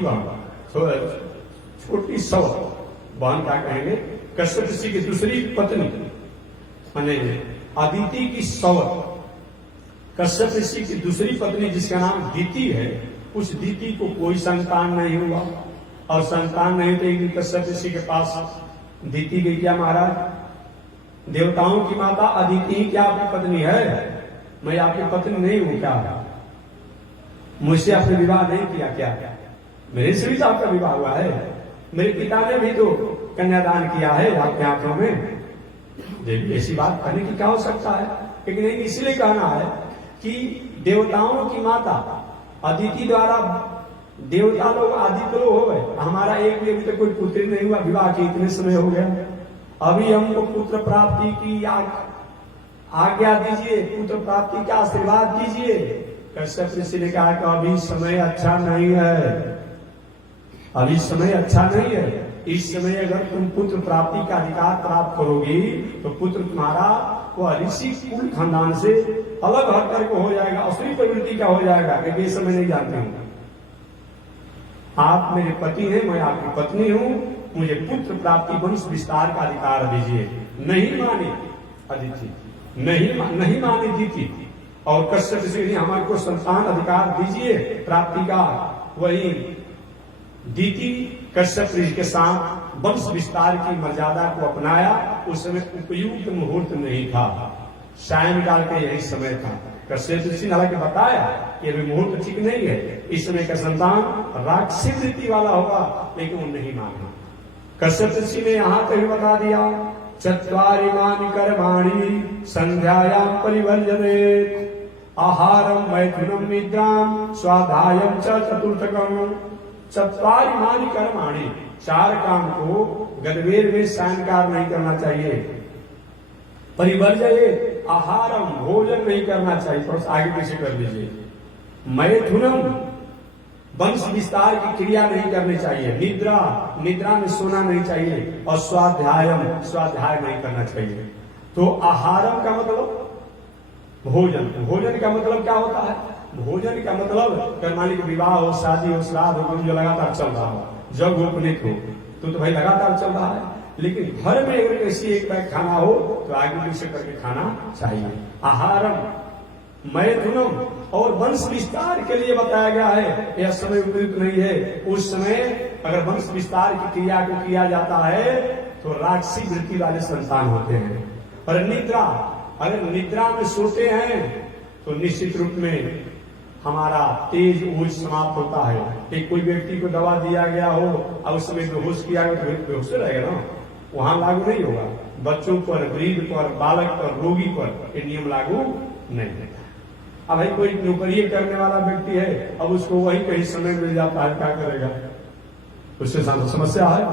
बहन क्या कहेंगे, कश्यप ऋषि की दूसरी पत्नी माने अदिति की सवत, कश्यप ऋषि की दूसरी पत्नी जिसका नाम दीति है, उस दीति को कोई संतान नहीं हुआ। और संतान नहीं थे, कश्यप ऋषि के पास दीति गई, क्या महाराज, देवताओं की माता अदिति ही क्या आपकी पत्नी है? मैं आपकी पत्नी नहीं हूं क्या? मुझसे आपने विवाह नहीं किया क्या? मेरे से भी तो आपका विवाह हुआ है, मेरे पिता ने भी तो कन्यादान किया है आपके हाथों में। देवी ऐसी बात कहने की क्या हो सकता है? लेकिन इसलिए कहना है कि देवताओं की माता अदिति द्वारा देवता लोग आदित्य लोग हो गए। हमारा एक भी अभी तक कोई पुत्र नहीं हुआ, विवाह के इतने समय हो गया, अभी हमको पुत्र प्राप्ति की आज्ञा दीजिए, पुत्र प्राप्ति का आशीर्वाद दीजिए। कश्यप ऋषि ने कहा कि अभी समय अच्छा नहीं है, अभी समय अच्छा नहीं है। इस समय अगर तुम पुत्र प्राप्ति का अधिकार प्राप्त करोगी तो पुत्र तुम्हारा वह ऋषि कुल खानदान से अलग हट करके हो जाएगा, असली प्रवृत्ति का हो जाएगा। कि ये समय नहीं जानते हूं, आप मेरे पति हैं, मैं आपकी पत्नी हूं, मुझे पुत्र प्राप्ति वंश विस्तार का अधिकार दीजिए। नहीं माने अदिति, नहीं माने दीति, और कश्यप ऋषि ने हमारे को संतान अधिकार दीजिए प्राप्ति का। वही दीति कश्यप ऋषि के साथ वंश विस्तार की मर्यादा को अपनाया। उस समय उपयुक्त मुहूर्त नहीं था, सायंकाल का यही समय था। कश्यप ऋषि ने हालांकि बताया ये भी मुहूर्त ठीक नहीं है, इस समय का संतान राक्षसी वृत्ति वाला होगा, लेकिन वो नहीं माना। कश्यप ऋषि ने यहाँ तक बता दिया, चत्वारिमानि कर्माणि संध्यायां परिवर्जते, आहारम मैथुनम निद्राम स्वाध्यायम च चतुर्थकम। चत्वारिमानि कर्माणि, 4 काम को गणवेर में सायंकाल नहीं करना चाहिए। परिवर्जये, आहारम भोजन नहीं करना चाहिए, थोड़ा आगे पीछे कर लीजिए। मैथुनम, वंश विस्तार की क्रिया नहीं करनी चाहिए। निद्रा में सोना नहीं चाहिए। और स्वाध्यायम, स्वाध्याय नहीं करना चाहिए। तो आहारम का मतलब भोजन का मतलब क्या होता है? भोजन का मतलब कर्माली के विवाह हो, शादी हो, श्राद्ध हो, जो लगातार चल रहा हो, जब उपनीत हो तो भाई लगातार चल रहा है। लेकिन घर में अगर ऐसी एक पैक खाना हो तो आगे पीछे करके खाना चाहिए। आहारम मैथुनम, और वंश विस्तार के लिए बताया गया है। यह समय उपयुक्त नहीं है। उस समय अगर वंश विस्तार की क्रिया को किया जाता है तो राक्षसी वृत्ति वाले संतान होते हैं। और निद्रा, अगर निद्रा में सोते हैं तो निश्चित रूप में हमारा तेज ऊर्ज समाप्त होता है। एक कोई व्यक्ति को दवा दिया गया हो और उसमें बेहोश किया गया तो बेहोश रहेगा ना, वहां लागू नहीं होगा। बच्चों पर, वृद्ध पर, बालक पर, रोगी पर ये नियम लागू नहीं होता। अब भाई कोई नौकरी करने वाला व्यक्ति है, अब उसको वही कहीं समय मिल जाता है, क्या करेगा? उसके साथ समस्या है।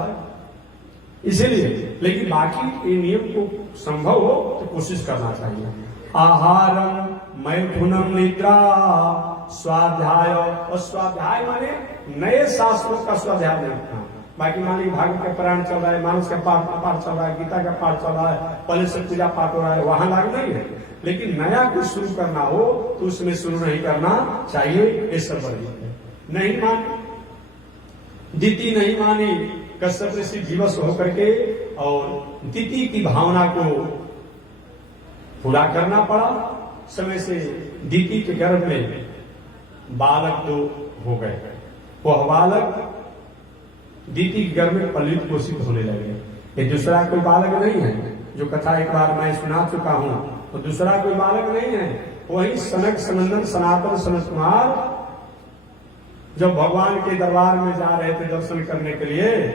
इसीलिए, लेकिन बाकी ये नियम को संभव हो तो कोशिश करना चाहिए। आहारम मैथुनम निद्रा स्वाध्याय, और स्वाध्याय माने नए शास्त्रों का स्वाध्याय नहीं करना। बाकी मान लीजिए भागवत का पारायण चल रहा है, मानस का पाठ चल रहा है, गीता का पाठ चल रहा है, पहले से पूजा पाठ हो रहा है, वहां लागू नहीं है। लेकिन नया कुछ शुरू करना हो तो उसमें शुरू नहीं करना चाहिए। ये सब है नहीं मानी, दीति नहीं मानी, कश्यप ऋषि विवश होकर के और दीति की भावना को पूरा करना पड़ा। समय से दीति के गर्भ में बालक दो हो गए। वह बालक दीति के गर्भ में पलित पोषित होने लगे। ये दूसरा कोई बालक नहीं है, जो कथा एक बार मैं सुना चुका हूं, तो दूसरा कोई बालक नहीं है। वही सनक सनंदन सनातन सनत कुमार जब भगवान के दरबार में जा रहे थे दर्शन करने के लिए,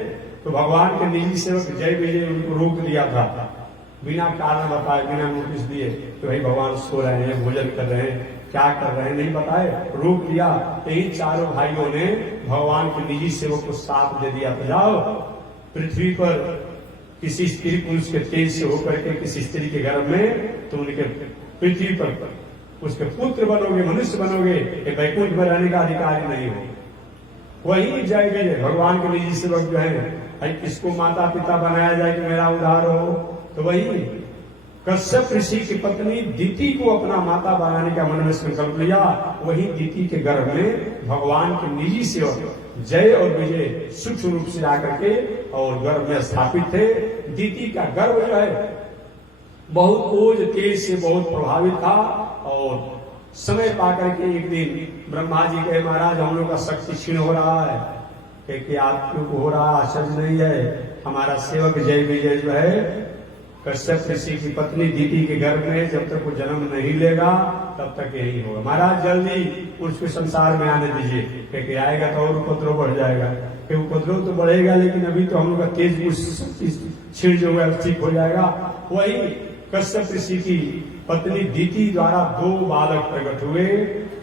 तो भगवान के निजी सेवक जय विजय उनको रोक दिया था, बिना कारण बताए, बिना नोटिस दिए। तो भाई भगवान सो रहे हैं, भोजन कर रहे हैं, क्या कर रहे हैं नहीं बताए, रोक दिया। यही चारों भाइयों ने भगवान के निजी सेवक को साथ दे दिया, तो जाओ पृथ्वी पर किसी स्त्री पुरुष के तेज से होकर के किसी स्त्री के गर्भ में तुम उनके पृथ्वी पर उसके पुत्र बनोगे, मनुष्य बनोगे, ये वैकुंठ में रहने का अधिकारी नहीं हो। वही जय विजय भगवान के निजी सेवक जो है, भाई किसको माता पिता बनाया जाए कि मेरा उद्धार हो, तो वही कश्यप ऋषि की पत्नी दीति को अपना माता बनाने का मन में संकल्प लिया। वही दीति के गर्भ में भगवान के निजी सेवक जय और विजय सूक्ष्म रूप से आकर के और गर्भ में स्थापित थे। दीति का गर्भ जो है बहुत ओज तेज से बहुत प्रभावित था, और समय पाकर के एक दिन ब्रह्मा जी कहे महाराज हम लोग का शक्ति क्षीण हो रहा है, कि आप क्यों हो रहा, आश्चर्य नहीं है। हमारा सेवक जय विजय जो है कश्यप ऋषि की पत्नी दीति के गर्भ में जब तक वो जन्म नहीं लेगा तब तक यही होगा। महाराज जल्दी उसके संसार में आने दीजिए, क्योंकि आएगा तो और उपद्रव बढ़ जाएगा। कि उपद्रव तो बढ़ेगा, लेकिन अभी तो हम लोग का तेज क्षीण जो है ठीक हो जाएगा। वही कश्यप ऋषि की पत्नी दीति द्वारा दो बालक प्रकट हुए,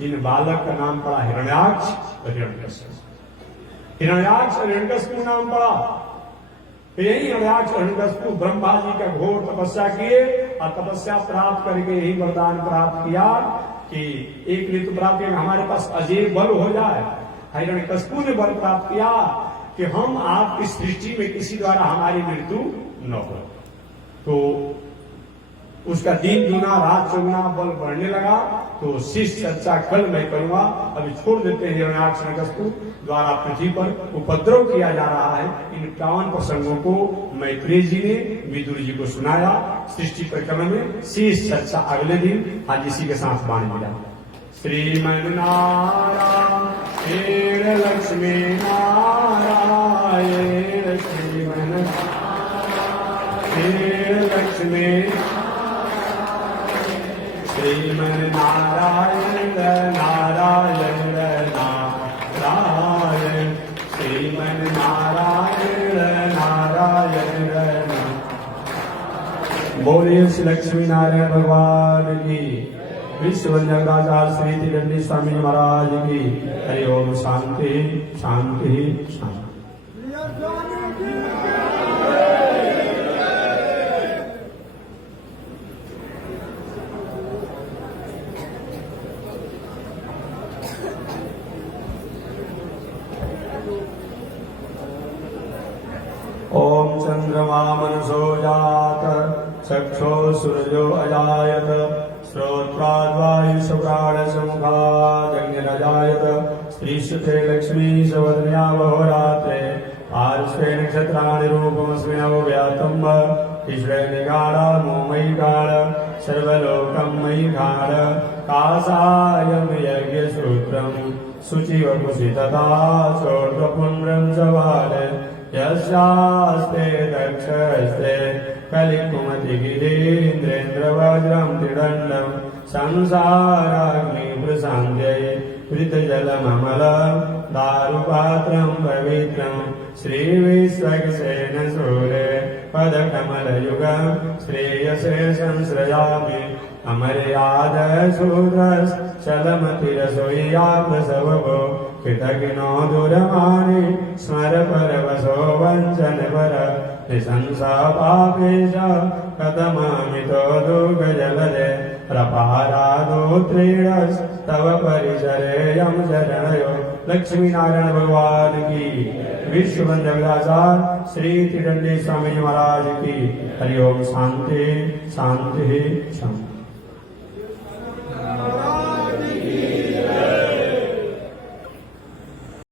जिन बालक का नाम पड़ा हिरण्याक्ष और हिरण्यकश्यप। हिरण्याक्ष और हिरण्यकश्यप नाम पड़ा। यही हिरण्याक्ष और हिरण्यकश्यप ब्रह्मा जी का घोर तपस्या किए, और तपस्या प्राप्त करके यही वरदान प्राप्त किया कि एक लिए तो प्राप्त किया हमारे पास अजय बल हो जाए। हिरण्यकश्यप ने बल प्राप्त किया कि हम आपकी सृष्टि में किसी द्वारा हमारी मृत्यु न हो। तो उसका दिन दुना रात चौगुना बल बढ़ने लगा। तो शिष्य चर्चा कल मैं करूंगा, अभी छोड़ देते हैं। हिरण्याक्ष हिरण्यकश्यप द्वारा पृथ्वी पर उपद्रव किया जा रहा है, इन 51 प्रसंगों को मैत्रेय जी ने विदुर जी को सुनाया सृष्टि परिक्रमा में। शेष चर्चा अगले दिन आज इसी के साथ बांध मिला। श्रीमन नारायण लक्ष्मी नारायण, श्रीमन लक्ष्मी श्रीमन नारायण नारायण नारायण, श्रीमन नारायण नारायण। बोलिए श्री लक्ष्मी नारायण भगवान की, विश्व जगदाचार्य श्री तिरंडी स्वामी महाराज की। हरि ओम। शांति शांति शांति। ओम चंद्रमा मनसो जात चक्षो सूर्यो अजायत, श्रोत्राद्वायुषप्राणसमुखादग्निरजायत, श्रीशुते लक्ष्मी सवदन्या वहोरात्रे, आर्ष्वे नक्षत्राणि रूपमस्मिन् व्यातम्ब, तिस्रे निगाढा मोमयिकाळ, सर्वलोकं मयिघार कासायं यज्ञसूत्रं शुचिवकुशितता चोर्ध्वपुण्ड्रं सवाल यस्यास्ते दक्षस्ते कलिकुमतिगिरीन्द्रेन्द्रवज्रं त्रिदण्डं संसाराग्निप्रशान्त्यै वृतजलममलं दारुपात्रं पवित्रं श्रीविश्वक्सेनसूरे पदकमलयुगं श्रेयसे संश्रयामि अमर्यादशूद्रश्चलमतिरसोय्याप्रसवो कृतघ्नो दुरमानि स्मर परवशो वञ्चनपर निशंसा पापेश कथमामितो दुर्गजलदे प्रपारादोत्रीणस्तव परिसरे यं शरणयो। लक्ष्मी नारायण भगवान की, विश्व वंदनाचार श्री त्रिदंडी स्वामी महाराज की। हरिओम। शांति शांति शांति।